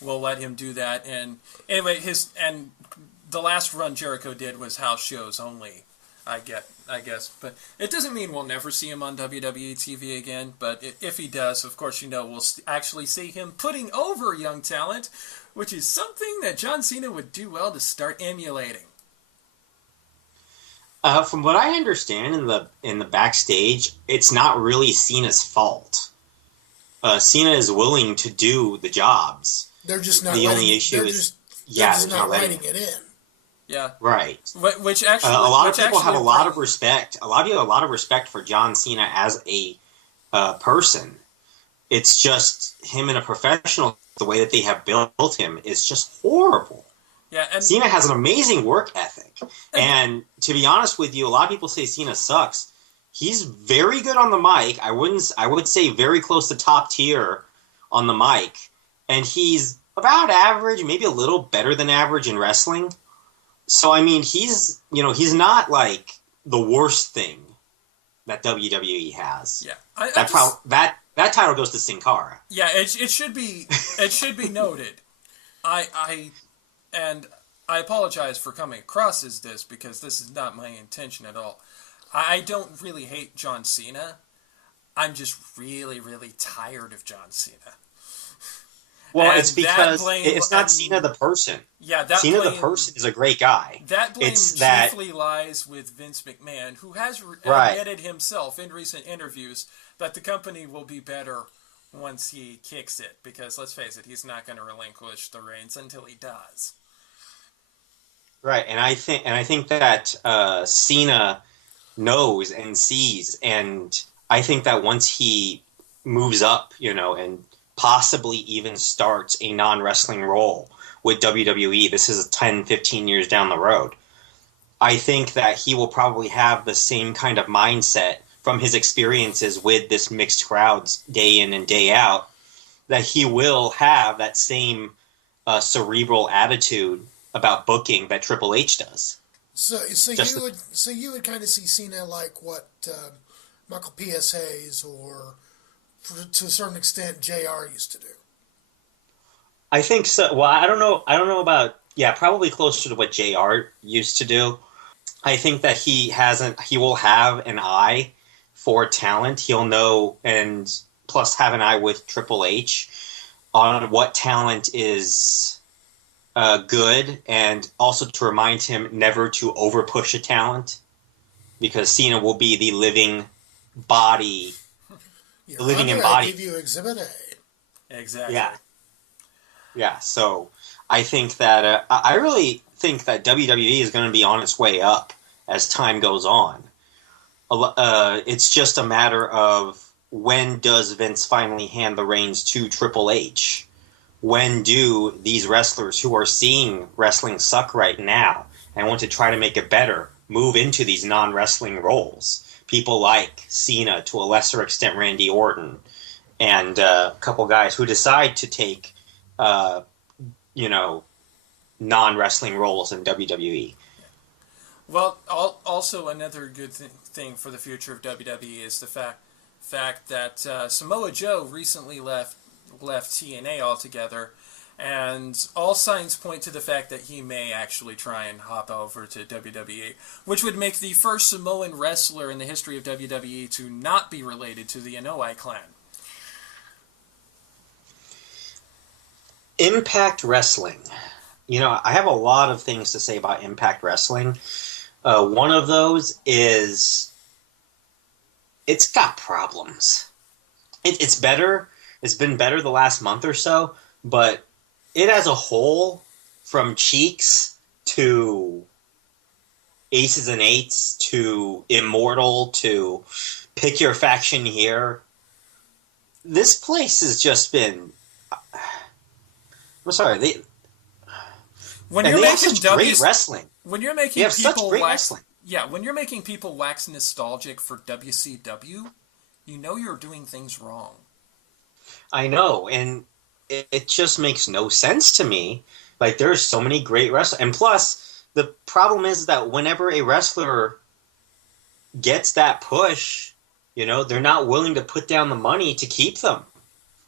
we'll let him do that. And anyway, the last run Jericho did was house shows only. I guess, but it doesn't mean we'll never see him on WWE TV again. But if he does, of course, we'll actually see him putting over young talent, which is something that John Cena would do well to start emulating. From what I understand in the backstage, it's not really Cena's fault. Cena is willing to do the jobs. they're just not. The letting only it, issue they're is just, yeah, they're just they're not not letting writing it in. Yeah, right. Which actually, a lot of people have a lot of respect. A lot of you have a lot of respect for John Cena as a person. It's just him in a professional. The way that they have built him is just horrible. Yeah, and Cena has an amazing work ethic, and to be honest with you, a lot of people say Cena sucks. He's very good on the mic. I would say very close to top tier on the mic, and he's about average, maybe a little better than average in wrestling. So I mean, he's not like the worst thing that WWE has. Yeah, that title goes to Sin Cara. Yeah, it should be noted. And I apologize for coming across as this because this is not my intention at all. I don't really hate John Cena. I'm just really, really tired of John Cena. Well, And it's because it's not Cena the person. Yeah, that Cena blame, the person is a great guy. That blame chiefly lies with Vince McMahon, who has admitted himself in recent interviews that the company will be better once he kicks it. Because let's face it, he's not going to relinquish the reins until he does. Right, and I think that Cena knows and sees, and I think that once he moves up, and possibly even starts a non-wrestling role with WWE, this is 10, 15 years down the road, I think that he will probably have the same kind of mindset from his experiences with this mixed crowds day in and day out, that he will have that same cerebral attitude about booking that Triple H does. So you would kind of see Cena like what Michael P.S. Hayes or to a certain extent JR used to do. I think so. Well, I don't know about probably closer to what JR used to do. I think that he will have an eye for talent. He'll know, and plus have an eye with Triple H on what talent is good, and also to remind him never to overpush a talent, because Cena will be the living body, embodiment. I give you Exhibit A. Exactly. Yeah. So I think that I really think that WWE is going to be on its way up as time goes on. It's just a matter of when does Vince finally hand the reins to Triple H? When do these wrestlers who are seeing wrestling suck right now and want to try to make it better move into these non-wrestling roles? People like Cena, to a lesser extent Randy Orton, and a couple guys who decide to take, non-wrestling roles in WWE. Well, also another good thing for the future of WWE is the fact that Samoa Joe recently left TNA altogether, and all signs point to the fact that he may actually try and hop over to WWE, which would make the first Samoan wrestler in the history of WWE to not be related to the Anoa'i clan. Impact Wrestling. You know, I have a lot of things to say about Impact Wrestling. One of those is it's got problems. It's better. It's been better the last month or so, but it as a whole, from Cheeks to Aces and Eights to Immortal to Pick Your Faction Here, this place has just been... I'm sorry, when you're making such great wrestling. When you're making have people such great wax, wrestling. Yeah, when you're making people wax nostalgic for WCW, you know you're doing things wrong. I know, and it just makes no sense to me. Like, there's so many great wrestlers. And plus, the problem is that whenever a wrestler gets that push, you know, they're not willing to put down the money to keep them.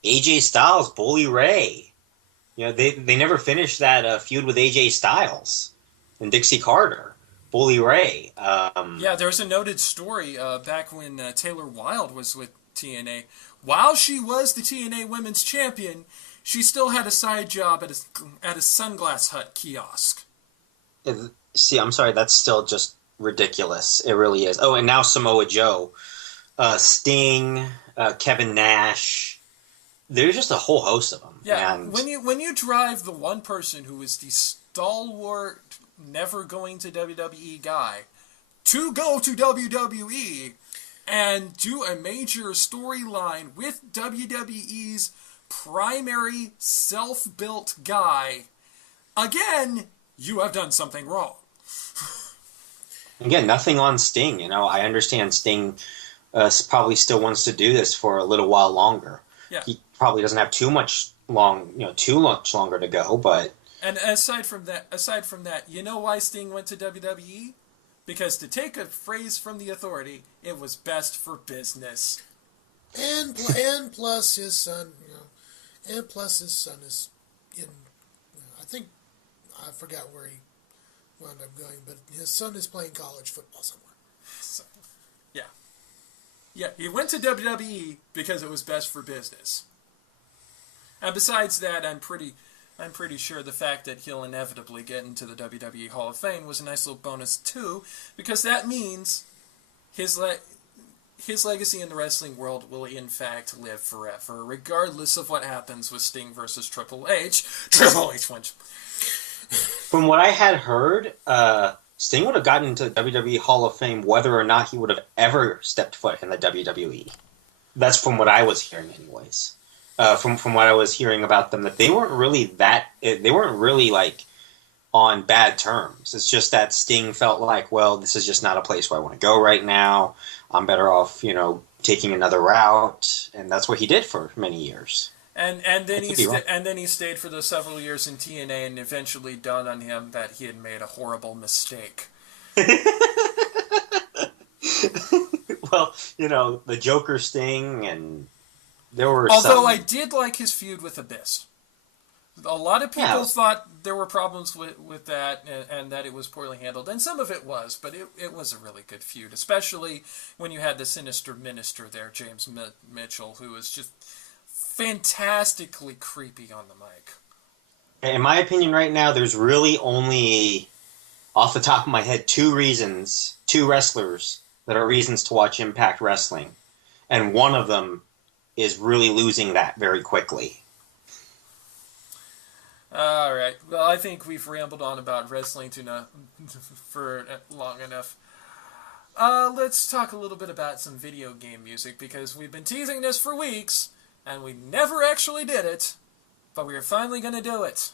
AJ Styles, Bully Ray. You know, they never finished that feud with AJ Styles and Dixie Carter. Bully Ray. Yeah, there's a noted story back when Taylor Wilde was with TNA. While she was the TNA Women's Champion, she still had a side job at a Sunglass Hut kiosk. See, I'm sorry, that's still just ridiculous. It really is. Oh, and now Samoa Joe, Sting, Kevin Nash. There's just a whole host of them. Yeah, and when you drive the one person who is the stalwart, never going to WWE guy to go to WWE and do a major storyline with WWE's primary self-built guy, again, you have done something wrong. Again, nothing on Sting. You know, I understand Sting probably still wants to do this for a little while longer. Yeah. He probably doesn't have too much longer to go, but... And aside from that, you know why Sting went to WWE? Because, to take a phrase from the Authority, it was best for business. And plus his son, is in. I think I forgot where he wound up going, but his son is playing college football somewhere. So, yeah, he went to WWE because it was best for business. And besides that, I'm pretty sure the fact that he'll inevitably get into the WWE Hall of Fame was a nice little bonus too, because that means his legacy in the wrestling world will in fact live forever, regardless of what happens with Sting versus Triple H. Triple H wins. From what I had heard, Sting would have gotten into the WWE Hall of Fame whether or not he would have ever stepped foot in the WWE. That's from what I was hearing, anyways. From what I was hearing about them, that they weren't really like on bad terms. It's just that Sting felt like, well, this is just not a place where I want to go right now. I'm better off, taking another route, and that's what he did for many years. And then he stayed for those several years in TNA, and eventually dawned on him that he had made a horrible mistake. Well, the Joker Sting, and there were Although I did like his feud with Abyss. A lot of people thought there were problems with that, and that it was poorly handled. And some of it was, but it was a really good feud, especially when you had the Sinister Minister there, James Mitchell, who was just fantastically creepy on the mic. In my opinion right now, there's really only, off the top of my head, two wrestlers that are reasons to watch Impact Wrestling. And one of them is really losing that very quickly. All right. Well, I think we've rambled on about wrestling for long enough. Let's talk a little bit about some video game music, because we've been teasing this for weeks, and we never actually did it, but we are finally going to do it.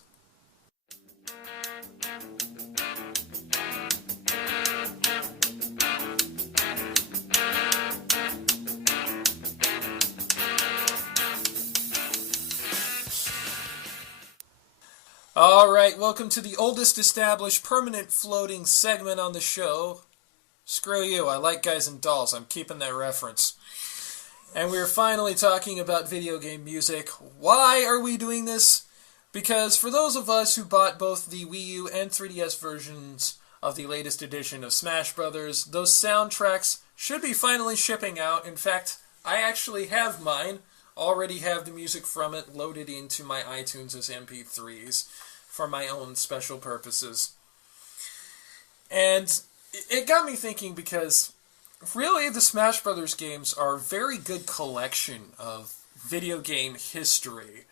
All right, welcome to the oldest established permanent floating segment on the show. Screw you, I like Guys and Dolls. I'm keeping that reference. And we're finally talking about video game music. Why are we doing this? Because for those of us who bought both the Wii U and 3DS versions of the latest edition of Smash Brothers, those soundtracks should be finally shipping out. In fact, I actually have mine. Already have the music from it loaded into my iTunes as MP3s for my own special purposes. And it got me thinking because really the Smash Brothers games are a very good collection of video game history.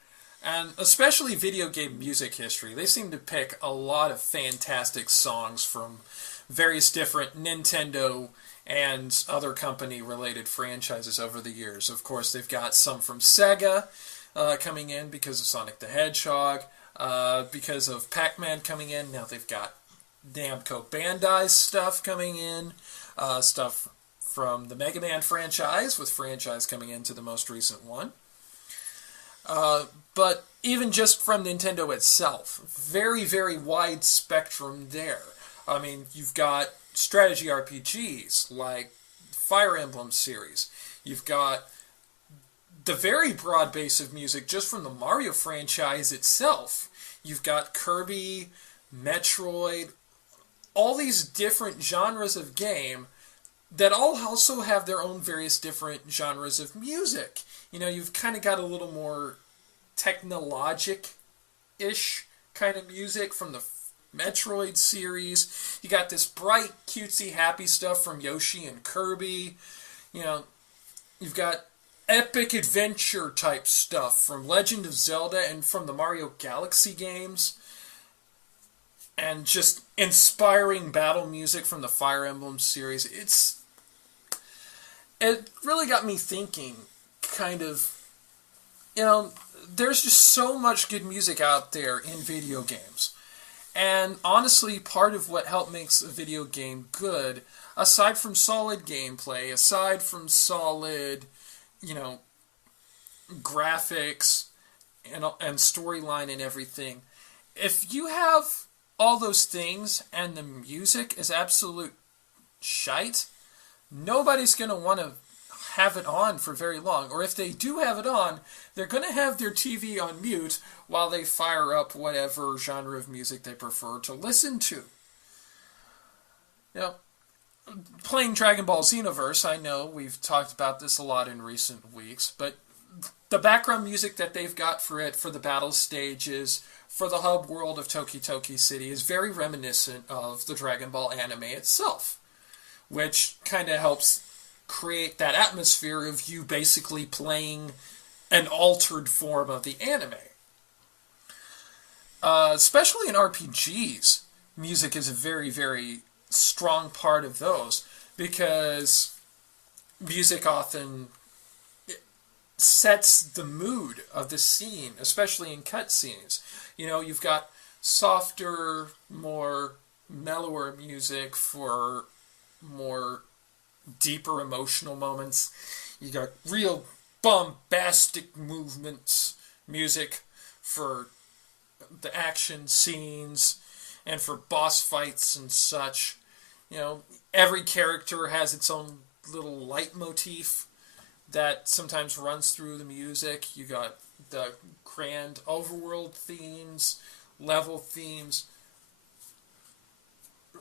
And especially video game music history. They seem to pick a lot of fantastic songs from various different Nintendo and other company-related franchises over the years. Of course, they've got some from Sega coming in because of Sonic the Hedgehog, because of Pac-Man coming in. Now they've got Namco Bandai's stuff coming in, stuff from the Mega Man franchise, with franchise coming into the most recent one. But even just from Nintendo itself, very, very wide spectrum there. I mean, you've got strategy RPGs like Fire Emblem series. You've got the very broad base of music just from the Mario franchise itself. You've got Kirby, Metroid, all these different genres of game that all also have their own various different genres of music. You know, you've kind of got a little more technologic-ish kind of music from the Metroid series. You got this bright, cutesy, happy stuff from Yoshi and Kirby. You know, you've got epic adventure type stuff from Legend of Zelda and from the Mario Galaxy games. And just inspiring battle music from the Fire Emblem series. It really got me thinking, kind of, you know, there's just so much good music out there in video games. And honestly, part of what helps makes a video game good, aside from solid gameplay, aside from solid, you know, graphics and storyline and everything, if you have all those things and the music is absolute shite, nobody's going to want to have it on for very long. Or if they do have it on, they're going to have their TV on mute while they fire up whatever genre of music they prefer to listen to. You know, playing Dragon Ball Xenoverse, I know we've talked about this a lot in recent weeks, but the background music that they've got for it, for the battle stages, for the hub world of Toki Toki City, is very reminiscent of the Dragon Ball anime itself, which kind of helps create that atmosphere of you basically playing an altered form of the anime. Especially in RPGs, music is a very, very strong part of those, because music often sets the mood of the scene, especially in cutscenes. You know, you've got softer, more mellower music for more deeper emotional moments. You got real bombastic movements, music for the action scenes and for boss fights and such. You know, every character has its own little leitmotif that sometimes runs through the music. You got the grand overworld themes, level themes.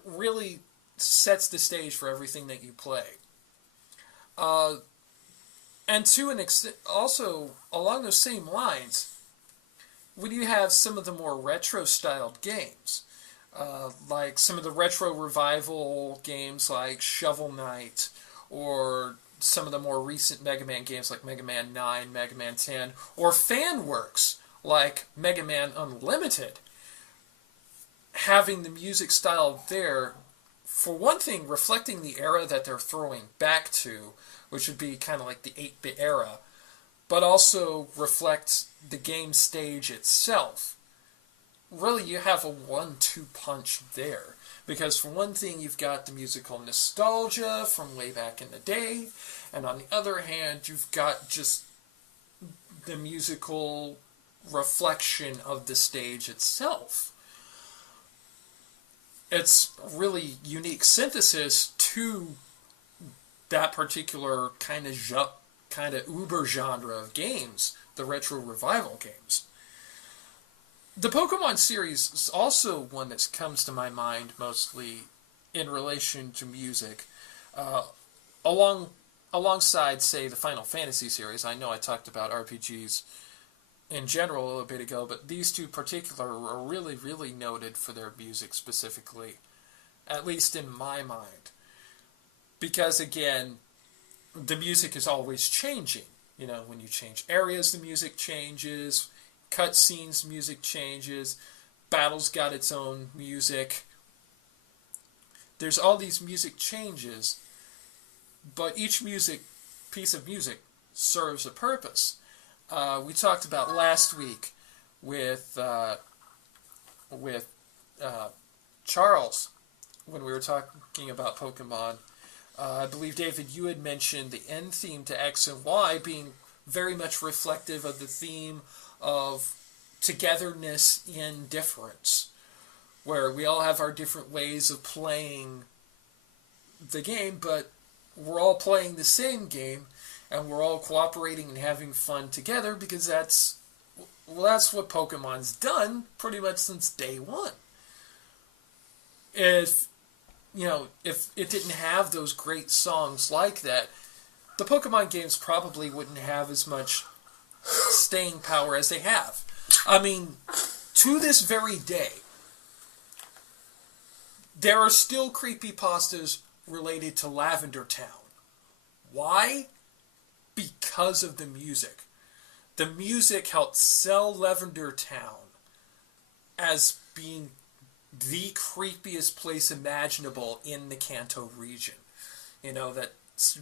Really sets the stage for everything that you play. And to an extent, also along those same lines, when you have some of the more retro-styled games, like some of the retro revival games like Shovel Knight, or some of the more recent Mega Man games like Mega Man 9, Mega Man 10, or fan works like Mega Man Unlimited, having the music style there, for one thing, reflecting the era that they're throwing back to, which would be kind of like the 8-bit era, but also reflect the game stage itself. Really, you have a 1-2 punch there. Because for one thing, you've got the musical nostalgia from way back in the day, and on the other hand, you've got just the musical reflection of the stage itself. It's a really unique synthesis to that particular kind kind of uber genre of games, the retro revival games. The Pokemon series is also one that comes to my mind mostly in relation to music, alongside, say, the Final Fantasy series. I know I talked about RPGs in general a little bit ago, but these two particular are really, really noted for their music specifically, at least in my mind. Because, again, the music is always changing. You know, when you change areas, the music changes. Cutscenes, music changes. Battle's got its own music. There's all these music changes, but each piece of music serves a purpose. We talked about last week with Charles when we were talking about Pokemon. I believe, David, you had mentioned the end theme to X and Y being very much reflective of the theme of togetherness in difference, where we all have our different ways of playing the game, but we're all playing the same game, and we're all cooperating and having fun together, because that's what Pokemon's done pretty much since day one. If it didn't have those great songs like that, the Pokemon games probably wouldn't have as much staying power as they have. I mean, to this very day, there are still creepypastas related to Lavender Town. Why? Because of the music. The music helped sell Lavender Town as being the creepiest place imaginable in the Kanto region. You know, that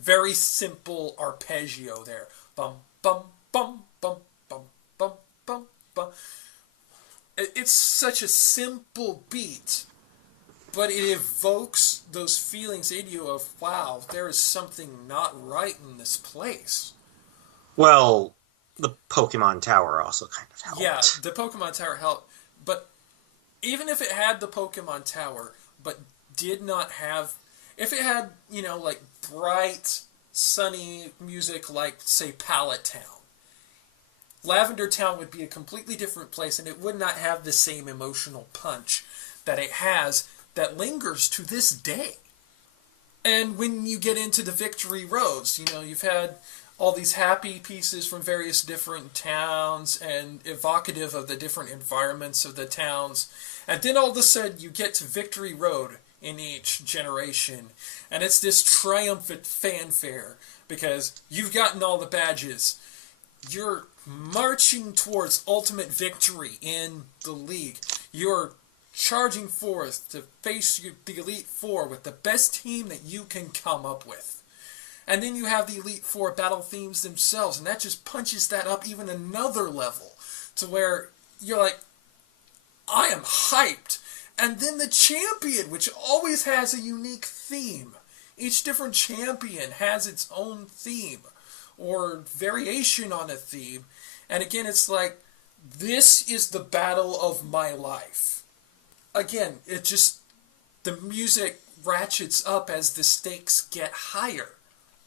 very simple arpeggio there. Bum, bum, bum, bum, bum, bum, bum, bum. It's such a simple beat, but it evokes those feelings in you of, wow, there is something not right in this place. Well, the Pokemon Tower also kind of helped. Yeah, the Pokemon Tower helped, but even if it had the Pokemon Tower, but did not have... If it had, like, bright, sunny music like, say, Pallet Town, Lavender Town would be a completely different place, and it would not have the same emotional punch that it has that lingers to this day. And when you get into the Victory Roads, you've had all these happy pieces from various different towns and evocative of the different environments of the towns. And then all of a sudden you get to Victory Road in each generation, and it's this triumphant fanfare because you've gotten all the badges. You're marching towards ultimate victory in the league. You're charging forth to face the Elite Four with the best team that you can come up with. And then you have the Elite Four battle themes themselves, and that just punches that up even another level to where you're like, I am hyped. And then the champion, which always has a unique theme. Each different champion has its own theme or variation on a theme. And again, it's like, this is the battle of my life. Again, the music ratchets up as the stakes get higher.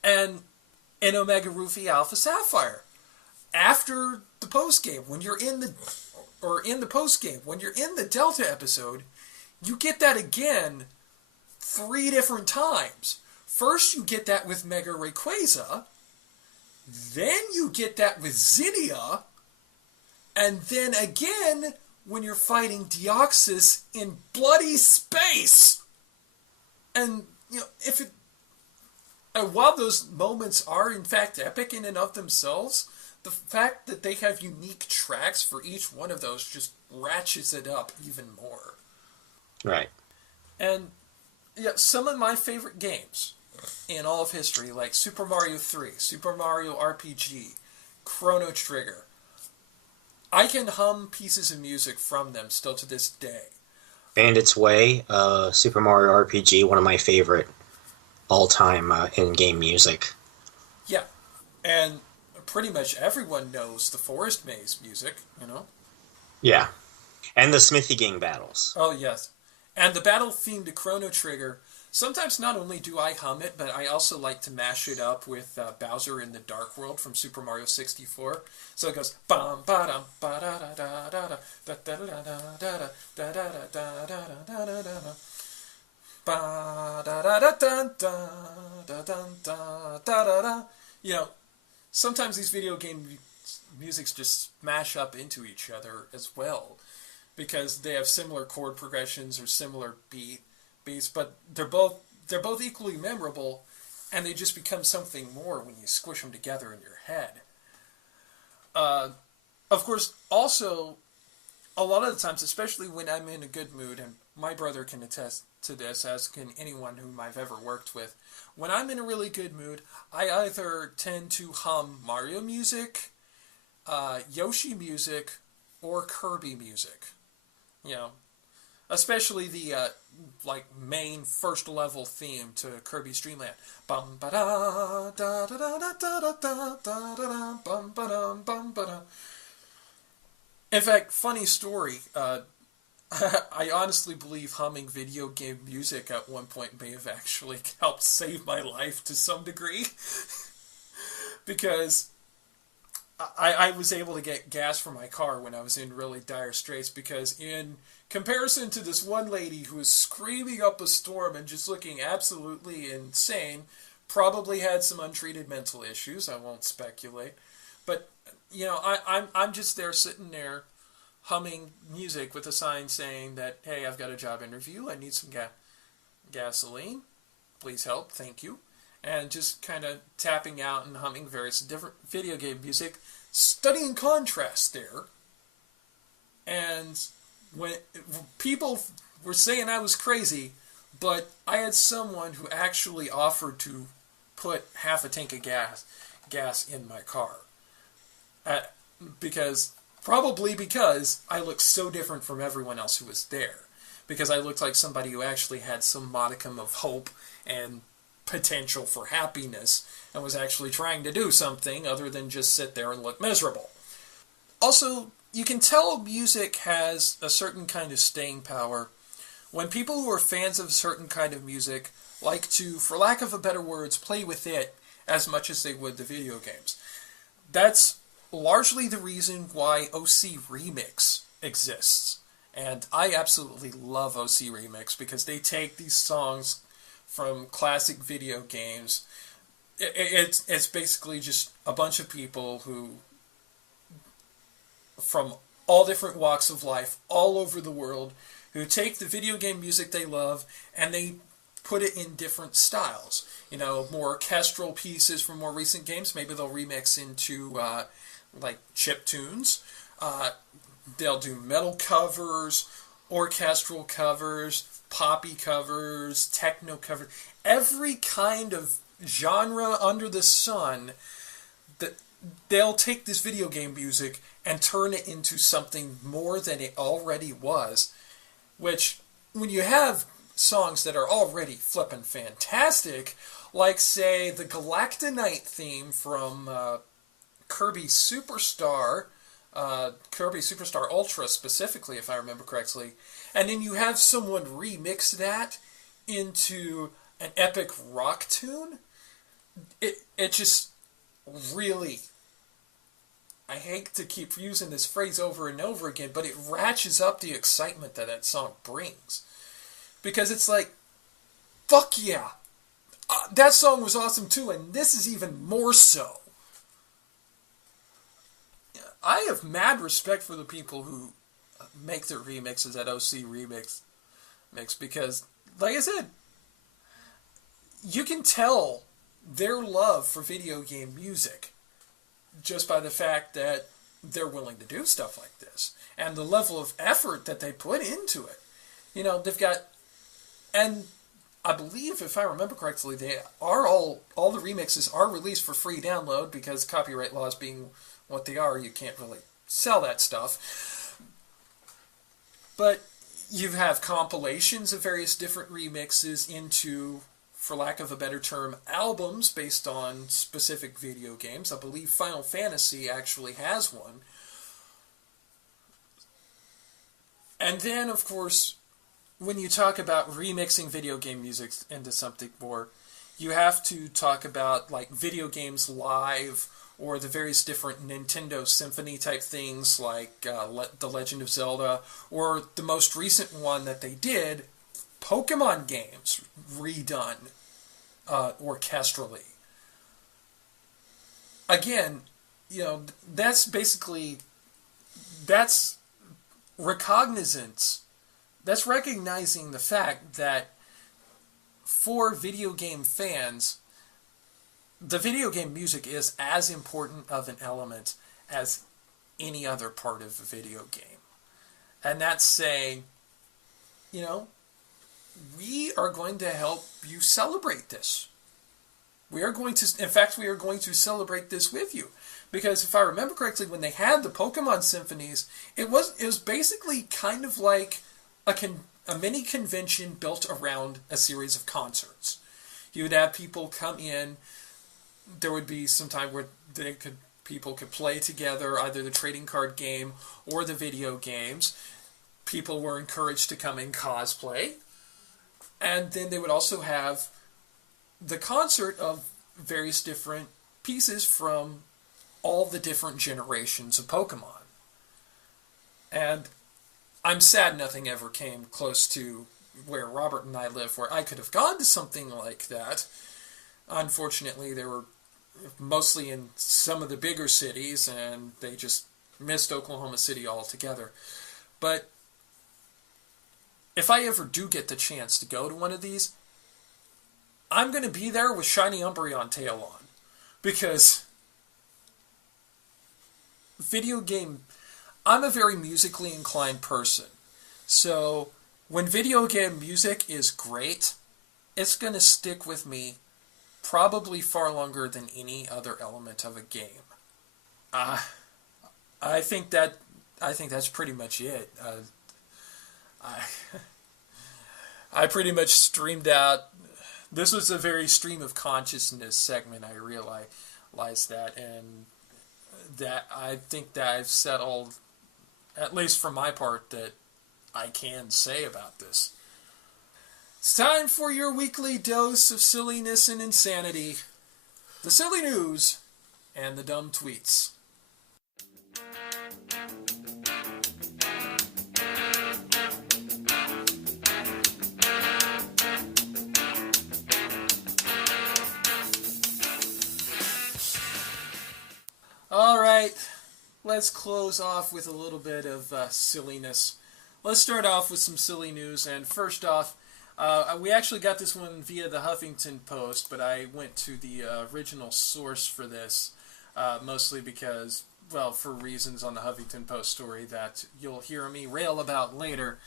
And in Omega Ruby Alpha Sapphire, after the postgame, when you're in the Delta episode, you get that again 3 different times. First, you get that with Mega Rayquaza, then you get that with Zinnia, and then again when you're fighting Deoxys in bloody space. And, while those moments are in fact epic in and of themselves, the fact that they have unique tracks for each one of those just ratchets it up even more. Right. And some of my favorite games in all of history, like Super Mario 3, Super Mario RPG, Chrono Trigger, I can hum pieces of music from them still to this day. Bandit's Way, Super Mario RPG, one of my favorite all-time in-game music. Yeah, and pretty much everyone knows the Forest Maze music, Yeah, and the Smithy Gang battles. Oh, yes. And the battle theme to Chrono Trigger Sometimes not only do I hum it, but I also like to mash it up with Bowser in the Dark World from Super Mario 64. So it goes bum ba dum ba da da da da da da da da da da da da da da da ba da da da da da da da da. You know, sometimes these video game musics just smash up into each other as well, because they have similar chord progressions or similar beats, but they're both equally memorable, and they just become something more when you squish them together in your head. Of course, also, a lot of the times, especially when I'm in a good mood, and my brother can attest to this, as can anyone whom I've ever worked with, when I'm in a really good mood, I either tend to hum Mario music, Yoshi music, or Kirby music. You know, especially the main first level theme to Kirby's Dream Land. Bum ba da da da da da da da da da bum ba dum bum ba da. In fact, funny story. I honestly believe humming video game music at one point may have actually helped save my life to some degree, because I was able to get gas for my car when I was in really dire straits, because in comparison to this one lady who was screaming up a storm and just looking absolutely insane, probably had some untreated mental issues, I won't speculate, but, you know, I'm just there sitting there humming music with a sign saying that, hey, I've got a job interview, I need some gasoline, please help, thank you, and just kind of tapping out and humming various different video game music, studying contrast there. And when people were saying I was crazy, but I had someone who actually offered to put half a tank of gas in my car, because I looked so different from everyone else who was there, because I looked like somebody who actually had some modicum of hope and potential for happiness, and was actually trying to do something other than just sit there and look miserable. Also, you can tell music has a certain kind of staying power when people who are fans of a certain kind of music like to, for lack of a better words, play with it as much as they would the video games. That's largely the reason why OC Remix exists. And I absolutely love OC Remix, because they take these songs from classic video games. It's basically just a bunch of people who, from all different walks of life, all over the world, who take the video game music they love and they put it in different styles. You know, more orchestral pieces from more recent games, maybe they'll remix into chip tunes. They'll do metal covers, orchestral covers, poppy covers, techno covers, every kind of genre under the sun. That they'll take this video game music and turn it into something more than it already was, which, when you have songs that are already flippin' fantastic, like, say, the Galactonite theme from Kirby Superstar Ultra specifically, if I remember correctly, and then you have someone remix that into an epic rock tune, it just really, I hate to keep using this phrase over and over again, but it ratchets up the excitement that song brings. Because it's like, fuck yeah, that song was awesome too, and this is even more so. I have mad respect for the people who make their remixes at OC Remix, because, like I said, you can tell their love for video game music just by the fact that they're willing to do stuff like this, and the level of effort that they put into it. You know, they've got, and I believe, if I remember correctly, they are all the remixes are released for free download, because copyright laws being what they are, you can't really sell that stuff. But you have compilations of various different remixes into, for lack of a better term, albums based on specific video games. I believe Final Fantasy actually has one. And then, of course, when you talk about remixing video game music into something more, you have to talk about like video games live or the various different Nintendo Symphony type things like The Legend of Zelda, or the most recent one that they did, Pokemon games redone orchestrally. Again, that's recognizance. That's recognizing the fact that for video game fans, the video game music is as important of an element as any other part of a video game. And that's saying, we are going to help you celebrate this. We are going to celebrate this with you. Because if I remember correctly, when they had the Pokemon Symphonies, it was basically kind of like a mini convention built around a series of concerts. You would have people come in. There would be some time where people could play together, either the trading card game or the video games. People were encouraged to come in cosplay. And then they would also have the concert of various different pieces from all the different generations of Pokemon. And I'm sad nothing ever came close to where Robert and I live, where I could have gone to something like that. Unfortunately, they were mostly in some of the bigger cities, and they just missed Oklahoma City altogether. But if I ever do get the chance to go to one of these, I'm going to be there with Shiny Umbreon tail on. Because I'm a very musically inclined person. So when video game music is great, it's going to stick with me probably far longer than any other element of a game. I think that's pretty much it. I pretty much streamed out. This was a very stream of consciousness segment. I realized that, and that I think that I've said all, at least for my part, that I can say about this. It's time for your weekly dose of silliness and insanity, the silly news, and the dumb tweets. All right, let's close off with a little bit of silliness. Let's start off with some silly news, and first off, we actually got this one via the Huffington Post, but I went to the original source for this, mostly because, well, for reasons on the Huffington Post story that you'll hear me rail about later.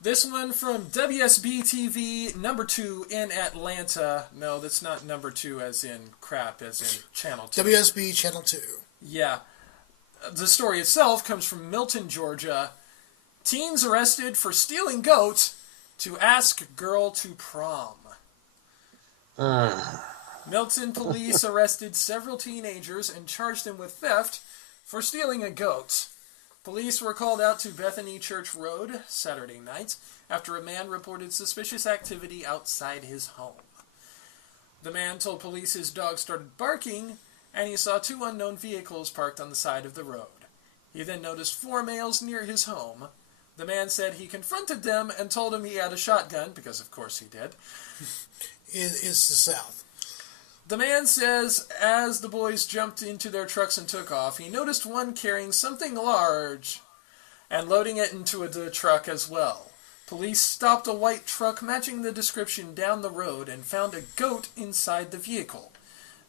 This one from WSB-TV, number 2 in Atlanta. No, that's not number 2 as in crap, as in channel 2. WSB Channel 2. Yeah. The story itself comes from Milton, Georgia. Teens arrested for stealing goat to ask girl to prom. Milton police arrested several teenagers and charged them with theft for stealing a goat. Police were called out to Bethany Church Road Saturday night after a man reported suspicious activity outside his home. The man told police his dog started barking and he saw 2 unknown vehicles parked on the side of the road. He then noticed 4 males near his home. The man said he confronted them and told them he had a shotgun, because of course he did. It's the South. The man says as the boys jumped into their trucks and took off, he noticed one carrying something large and loading it into the truck as well. Police stopped a white truck matching the description down the road and found a goat inside the vehicle.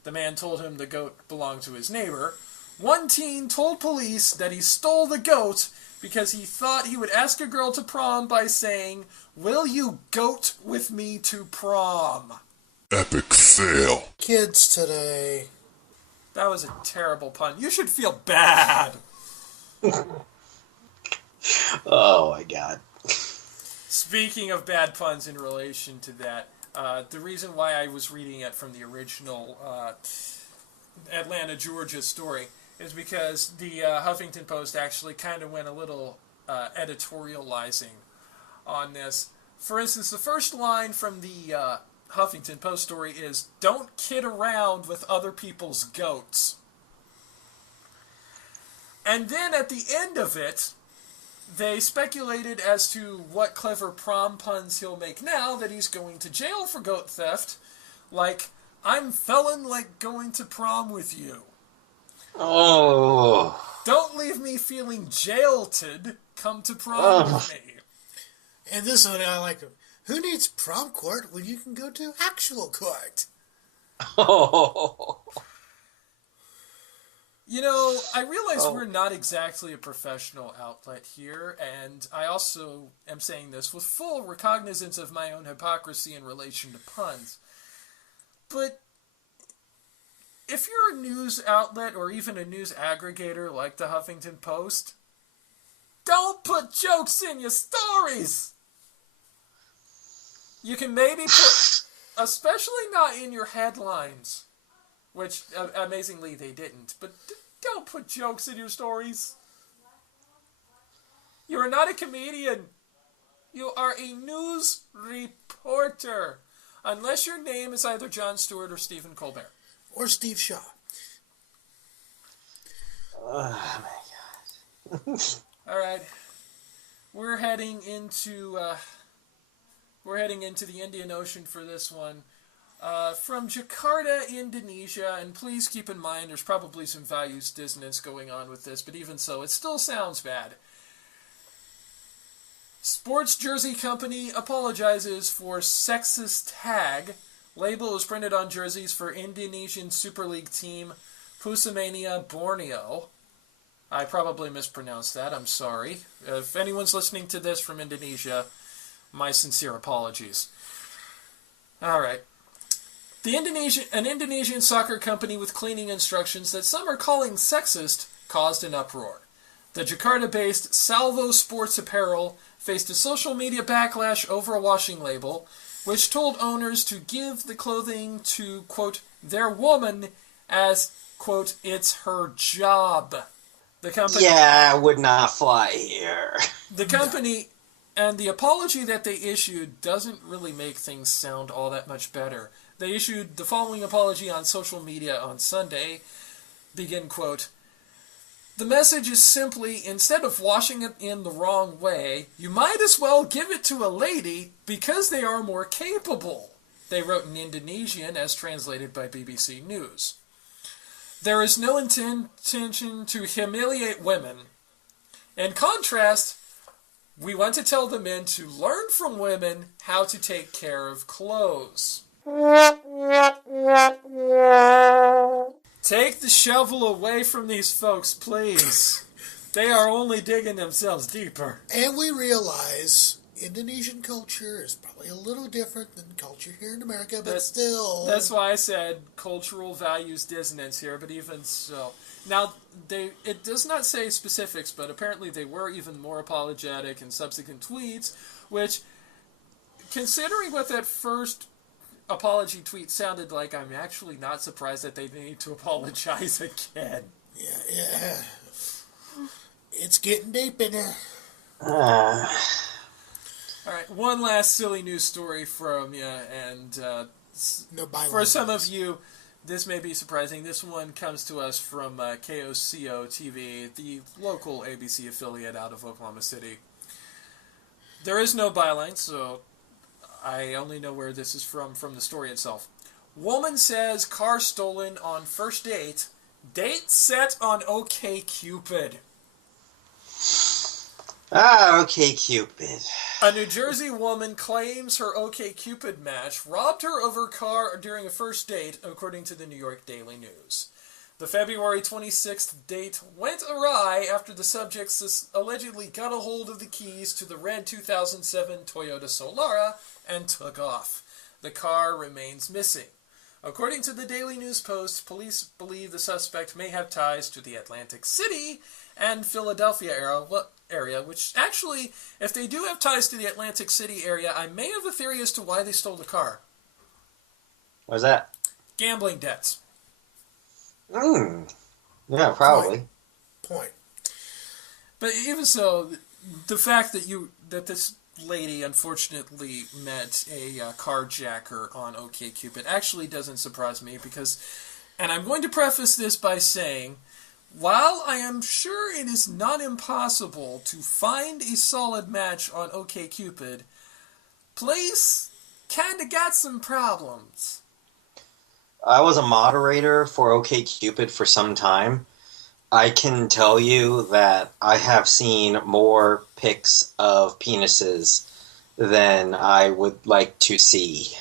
The man told him the goat belonged to his neighbor. One teen told police that he stole the goat because he thought he would ask a girl to prom by saying, "Will you goat with me to prom?" Epic fail. Kids today. That was a terrible pun. You should feel bad. Oh my god. Speaking of bad puns in relation to that, the reason why I was reading it from the original Atlanta, Georgia story is because the Huffington Post actually kind of went a little editorializing on this. For instance, the first line from the Huffington Post story is, "Don't kid around with other people's goats." And then at the end of it, they speculated as to what clever prom puns he'll make now that he's going to jail for goat theft. Like, "I'm felon like going to prom with you." Oh. "Don't leave me feeling jailted. Come to prom with me." And this one, I like him. Who needs prom court when you can go to actual court? Oh. You know, I realize we're not exactly a professional outlet here, and I also am saying this with full recognizance of my own hypocrisy in relation to puns. But if you're a news outlet or even a news aggregator like the Huffington Post, don't put jokes in your stories. You can maybe put, especially not in your headlines, which amazingly they didn't, but don't put jokes in your stories. You are not a comedian. You are a news reporter. Unless your name is either Jon Stewart or Stephen Colbert. Or Steve Shaw. Oh my god. All right. We're heading into the Indian Ocean for this one. From Jakarta, Indonesia, and please keep in mind there's probably some values dissonance going on with this, but even so, it still sounds bad. Sports jersey company apologizes for sexist tag. Label is printed on jerseys for Indonesian Super League team Pusamania Borneo. I probably mispronounced that, I'm sorry. If anyone's listening to this from Indonesia, my sincere apologies. Alright. An Indonesian soccer company with cleaning instructions that some are calling sexist caused an uproar. The Jakarta-based Salvo Sports Apparel faced a social media backlash over a washing label, which told owners to give the clothing to, quote, their woman as, quote, it's her job. The company... Yeah, would not fly here. The company... And the apology that they issued doesn't really make things sound all that much better. They issued the following apology on social media on Sunday. Begin, quote, "The message is simply, instead of washing it in the wrong way, you might as well give it to a lady because they are more capable," they wrote in Indonesian as translated by BBC News. "There is no intention to humiliate women. In contrast, we want to tell the men to learn from women how to take care of clothes. Take the shovel away from these folks, please. They are only digging themselves deeper." And we realize Indonesian culture is probably a little different than culture here in America, but still... That's why I said cultural values dissonance here, but even so... Now, it does not say specifics, but apparently they were even more apologetic in subsequent tweets, which, considering what that first apology tweet sounded like, I'm actually not surprised that they need to apologize again. Yeah. It's getting deep in there. All right, one last silly news story from you, and for some of you, this may be surprising. This one comes to us from KOCO TV, the local ABC affiliate out of Oklahoma City. There is no byline, so I only know where this is from the story itself. Woman says car stolen on first date. Date set on OkCupid. OkCupid. A New Jersey woman claims her OkCupid match robbed her of her car during a first date, according to the New York Daily News. The February 26th date went awry after the subjects allegedly got a hold of the keys to the red 2007 Toyota Solara and took off. The car remains missing. According to the Daily News Post, police believe the suspect may have ties to the Atlantic City and Philadelphia area, which actually, if they do have ties to the Atlantic City area, I may have a theory as to why they stole the car. What's that? Gambling debts. Yeah, probably. Point. But even so, the fact that lady unfortunately met a carjacker on OkCupid actually doesn't surprise me because, and I'm going to preface this by saying, while I am sure it is not impossible to find a solid match on OkCupid, place kinda got some problems. I was a moderator for OkCupid for some time. I can tell you that I have seen more pics of penises than I would like to see.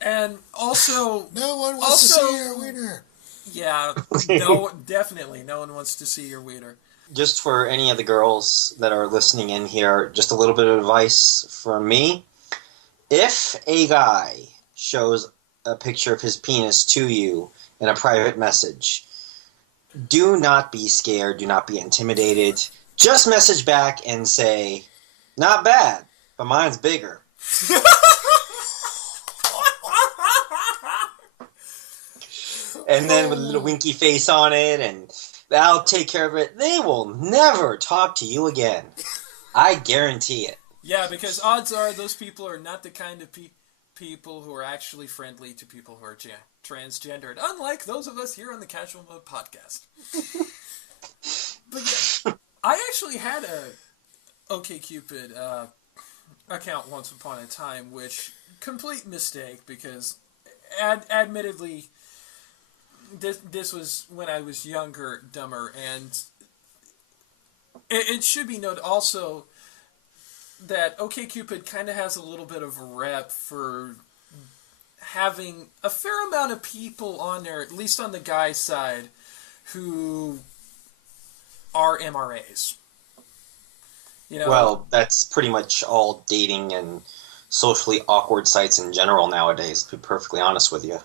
And also, No one wants to see your wiener. Yeah, no, definitely, no one wants to see your wiener. Just for any of the girls that are listening in here, just a little bit of advice from me. If a guy shows a picture of his penis to you in a private message, do not be scared, do not be intimidated. Just message back and say, not bad, but mine's bigger. And then with a little winky face on it, and I'll take care of it. They will never talk to you again. I guarantee it. Yeah, because odds are those people are not the kind of people who are actually friendly to people who are transgendered, unlike those of us here on the Casual Mode podcast. But yeah, I actually had a OkCupid account once upon a time, which, complete mistake, because admittedly, this was when I was younger, dumber, and it should be noted also that OkCupid kind of has a little bit of a rep for having a fair amount of people on there, at least on the guy side, who are MRAs. You know, well, that's pretty much all dating and socially awkward sites in general nowadays, to be perfectly honest with you.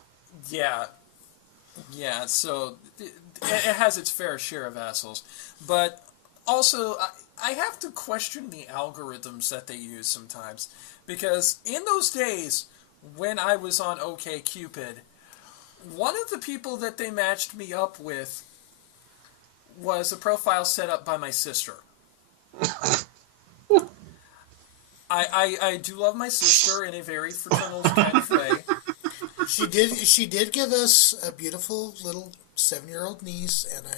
Yeah. Yeah, so it has its fair share of assholes. But also, I have to question the algorithms that they use sometimes. Because in those days, when I was on OkCupid, one of the people that they matched me up with was a profile set up by my sister. I do love my sister in a very fraternal kind of way. She did give us a beautiful little 7-year-old niece and a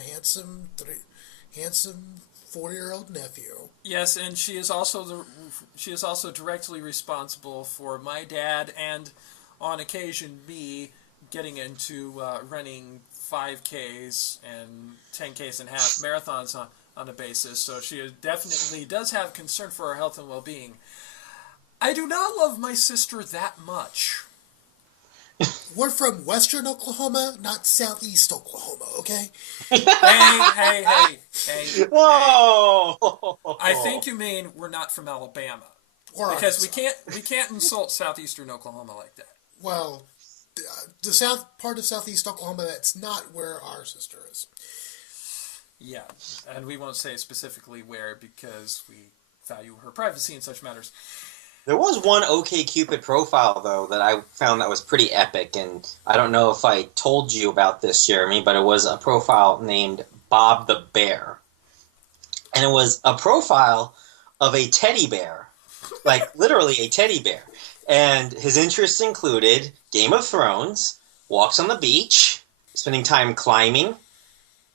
handsome 40-year-old nephew. Yes, and she is also directly responsible for my dad and, on occasion, me getting into running 5Ks and 10Ks and half marathons on a basis. So she definitely does have concern for our health and well-being. I do not love my sister that much. We're from western Oklahoma, not southeast Oklahoma, okay? Hey. Oh! I think you mean we're not from Alabama. Or because we can't insult southeastern Oklahoma like that. Well, the south part of southeast Oklahoma, that's not where our sister is. Yeah, and we won't say specifically where because we value her privacy in such matters. There was one OkCupid profile, though, that I found that was pretty epic, and I don't know if I told you about this, Jeremy, but it was a profile named Bob the Bear. And it was a profile of a teddy bear, like literally a teddy bear. And his interests included Game of Thrones, walks on the beach, spending time climbing,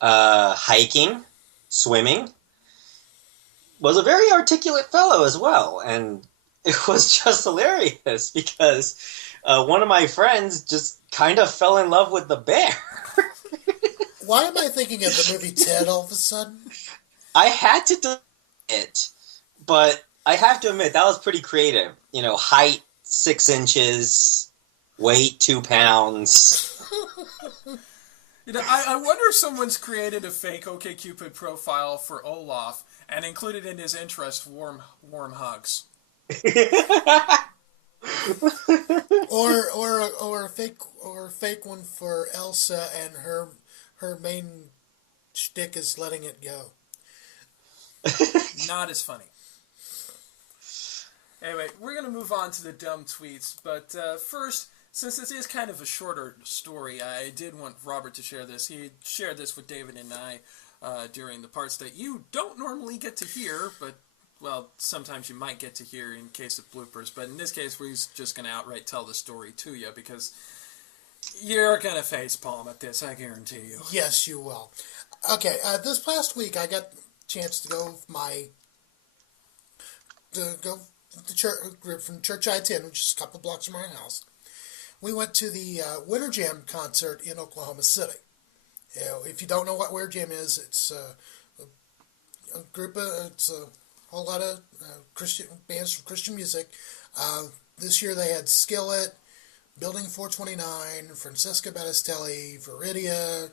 hiking, swimming. Was a very articulate fellow as well, and it was just hilarious because one of my friends just kind of fell in love with the bear. Why am I thinking of the movie Ted all of a sudden? I had to do it, but I have to admit, that was pretty creative. You know, height 6 inches, weight 2 pounds. You know, I wonder if someone's created a fake OkCupid profile for Olaf and included in his interest warm hugs. or a fake one for Elsa, and her main shtick is letting it go. Not as funny. Anyway, we're going to move on to the dumb tweets, but first, since this is kind of a shorter story, I did want Robert to share this. He shared this with David and I during the parts that you don't normally get to hear, but well, sometimes you might get to hear in case of bloopers, but in this case, we're just going to outright tell the story to you because you're going to facepalm at this, I guarantee you. Yes, you will. Okay, this past week I got a chance to go to church from the church I attend, which is a couple blocks from my house. We went to the Winter Jam concert in Oklahoma City. You know, if you don't know what Winter Jam is, it's a group of it's a whole lot of Christian bands from Christian music. This year they had Skillet, Building 429, Francesca Battistelli, Viridia,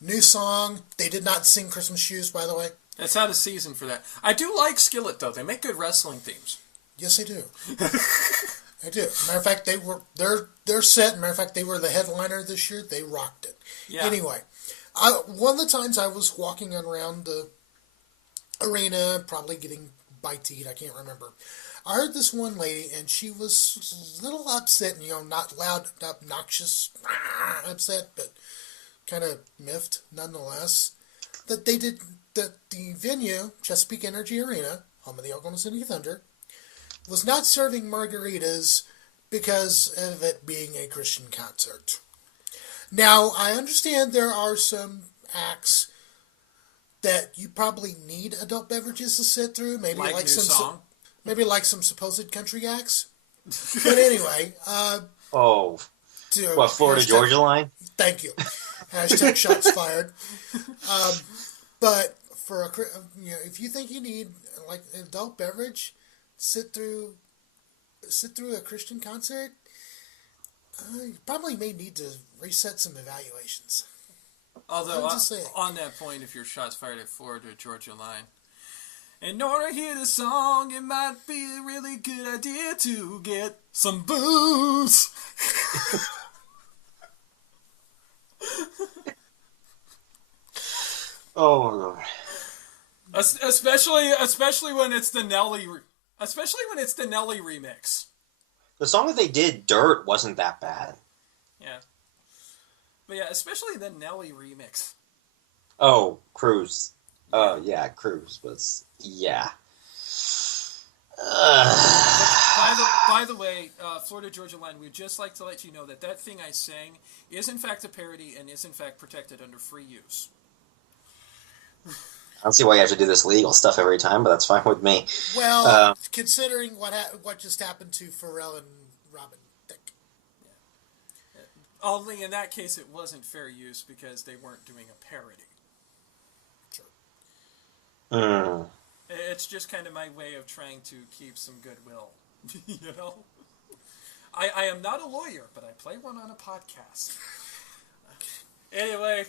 New Song. They did not sing Christmas Shoes, by the way. It's out of season for that. I do like Skillet, though. They make good wrestling themes. Yes, they do. They do. Matter of fact, their set. Matter of fact, they were the headliner this year. They rocked it. Yeah. Anyway, one of the times I was walking around the arena, probably getting bite to eat. I can't remember. I heard this one lady, and she was a little upset, and not loud, obnoxious, upset, but kind of miffed nonetheless. That the venue, Chesapeake Energy Arena, home of the Oklahoma City Thunder, was not serving margaritas because of it being a Christian concert. Now, I understand there are some acts that you probably need adult beverages to sit through, maybe like New Song. Maybe like some supposed country acts. But anyway, Florida Georgia line? Thank you. Hashtag shots fired. But for if you think you need like an adult beverage, sit through a Christian concert, you probably may need to reset some evaluations. Although, on that point, if your shots fired at Florida Georgia line, in order to hear the song, it might be a really good idea to get some booze. Oh, Lord. Especially when it's the Nelly remix. The song that they did, Dirt, wasn't that bad. Yeah. But yeah, especially the Nelly remix. Oh, Cruise. Yeah, Cruise was, yeah. By the way, Florida Georgia Line, we'd just like to let you know that thing I sang is in fact a parody and is in fact protected under free use. I don't see why you have to do this legal stuff every time, but that's fine with me. Well, considering what just happened to Pharrell and Robin Thicke. Yeah. Only in that case it wasn't fair use because they weren't doing a parody. Sure. It's just kind of my way of trying to keep some goodwill. You know? I am not a lawyer, but I play one on a podcast. Anyway.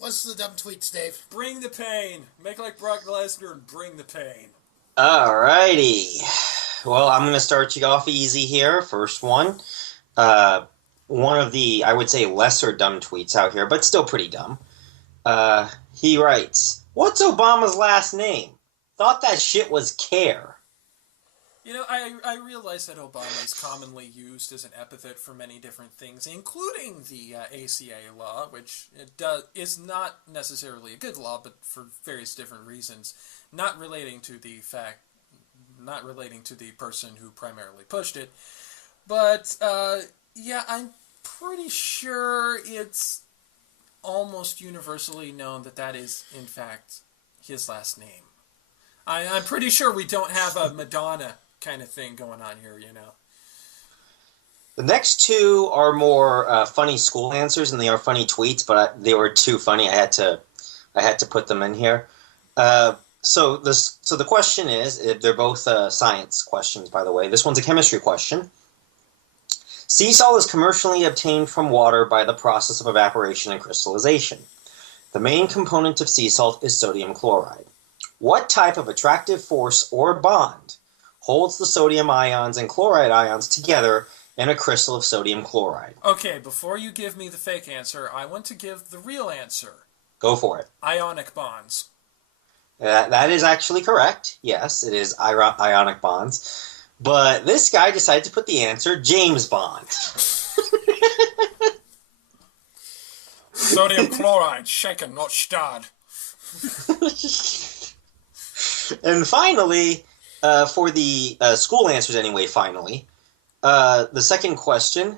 What's the dumb tweets, Dave? Bring the pain. Make like Brock Lesnar and bring the pain. Alrighty. Well, I'm going to start you off easy here. First one. One of the, I would say, lesser dumb tweets out here, but still pretty dumb. He writes, "What's Obama's last name? Thought that shit was Care." You know, I realize that Obama is commonly used as an epithet for many different things, including the ACA law, which is not necessarily a good law, but for various different reasons, not relating to the person who primarily pushed it. But yeah, I'm pretty sure it's almost universally known that is in fact his last name. I'm pretty sure we don't have a Madonna kind of thing going on here, you know. The next two are more funny school answers, and they are funny tweets, but they were too funny. I had to put them in here. So the question is, they're both science questions, by the way. This one's a chemistry question. Sea salt is commercially obtained from water by the process of evaporation and crystallization. The main component of sea salt is sodium chloride. What type of attractive force or bond holds the sodium ions and chloride ions together in a crystal of sodium chloride? Okay, before you give me the fake answer, I want to give the real answer. Go for it. Ionic bonds. That is actually correct. Yes, it is ionic bonds. But this guy decided to put the answer James Bond. Sodium chloride, shaken, not stirred. And finally, For the school answers anyway, finally. The second question,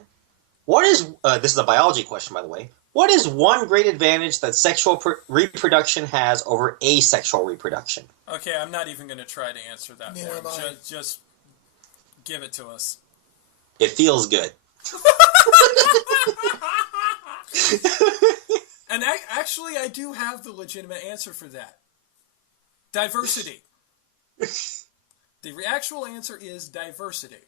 what is, this is a biology question, by the way, what is one great advantage that sexual reproduction has over asexual reproduction? Okay, I'm not even going to try to answer that Neither one. am I. Just give it to us. It feels good. And actually, I do have the legitimate answer for that. Diversity. The actual answer is diversity.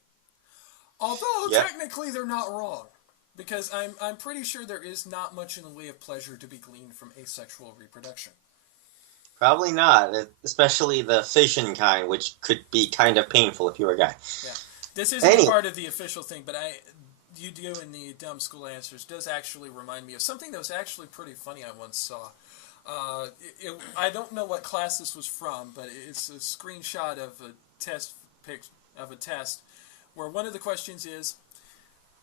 Although, Yep. technically, they're not wrong. Because I'm pretty sure there is not much in the way of pleasure to be gleaned from asexual reproduction. Probably not, especially the fission kind, which could be kind of painful if you were a guy. Yeah. This isn't part of the official thing, but you do in the dumb school answers does actually remind me of something that was actually pretty funny I once saw. I don't know what class this was from, but it's a screenshot of a test where one of the questions is,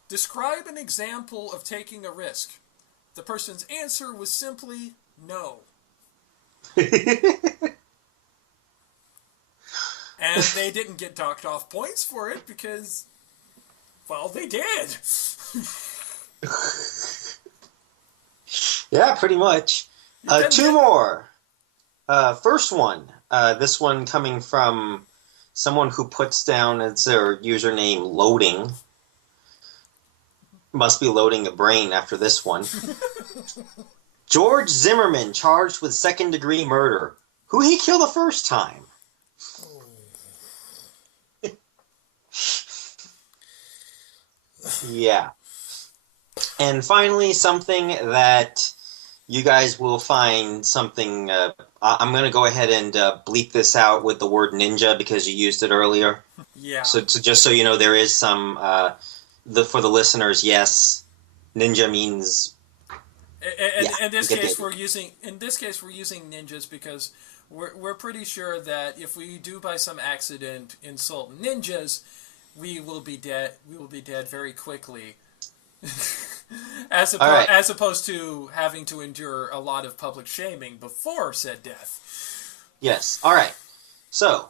describe an example of taking a risk. The person's answer was simply no. And they didn't get docked off points for it because, well, they did. Yeah, pretty much. Two more. First one. This one coming from someone who puts down as their username loading. Must be loading a brain after this one. George Zimmerman charged with second-degree murder. Who he killed the first time? Yeah. And finally, something that you guys will find something... I'm going to go ahead and bleep this out with the word ninja because you used it earlier. Yeah. So just so you know, there is some... for the listeners, yes, ninja means... In this case, we're using ninjas because we're pretty sure that if we do by some accident insult ninjas, we will be dead. We will be dead very quickly, as opposed to having to endure a lot of public shaming before said death. Yes. All right. So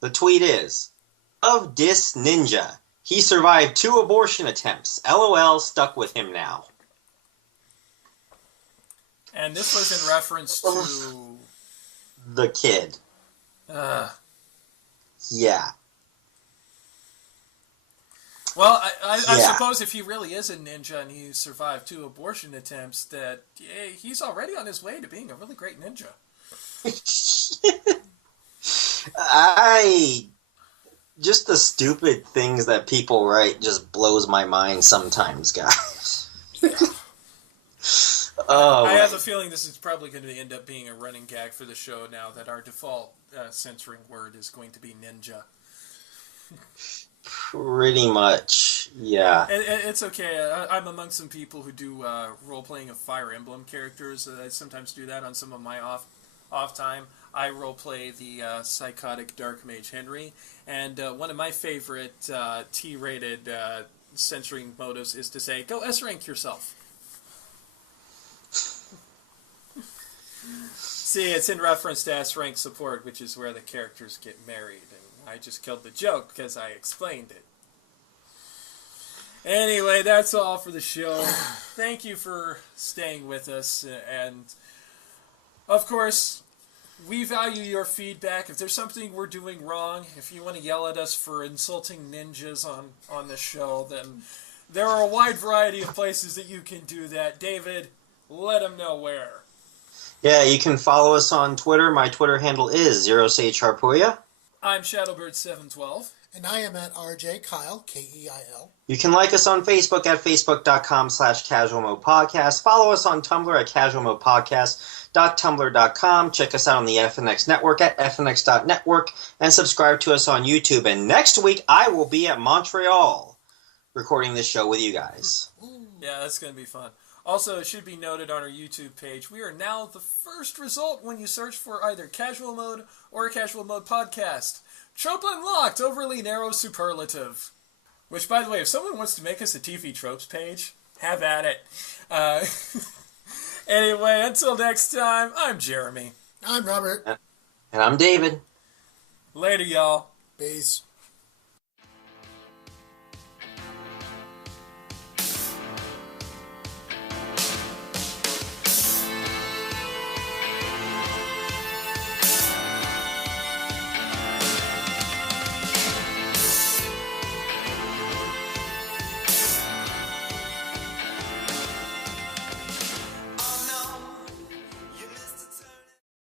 the tweet is, of dis ninja, he survived 2 abortion attempts. LOL, stuck with him now. And this was in reference to... the kid. Yeah. Well, I suppose if he really is a ninja and he survived 2 abortion attempts, that he's already on his way to being a really great ninja. Just the stupid things that people write just blows my mind sometimes, guys. I have a feeling this is probably going to end up being a running gag for the show now that our default censoring word is going to be ninja. Pretty much, yeah. It's okay. I'm among some people who do role-playing of Fire Emblem characters. I sometimes do that on some of my off time. I role-play the psychotic Dark Mage Henry, and one of my favorite T-rated censoring motives is to say, go S-rank yourself. See, it's in reference to S-rank support, which is where the characters get married, and I just killed the joke because I explained it. Anyway, that's all for the show. Thank you for staying with us, and of course, we value your feedback. If there's something we're doing wrong, if you want to yell at us for insulting ninjas on the show, then there are a wide variety of places that you can do that. David, let them know where. Yeah, you can follow us on Twitter. My Twitter handle is ZeroSageHarpuya. I'm Shadowbird712. And I am at RJ Kyle, Keil. You can like us on Facebook at facebook.com/casualmodepodcast. Follow us on Tumblr at casualmodepodcast.tumblr.com. Check us out on the FNX network at fnx.network. And subscribe to us on YouTube. And next week, I will be at Montreal recording this show with you guys. Yeah, that's going to be fun. Also, it should be noted on our YouTube page, we are now the first result when you search for either Casual Mode or Casual Mode Podcast. Trope Unlocked, overly narrow superlative. Which, by the way, if someone wants to make us a TV Tropes page, have at it. Anyway, until next time, I'm Jeremy. I'm Robert. And I'm David. Later, y'all. Peace.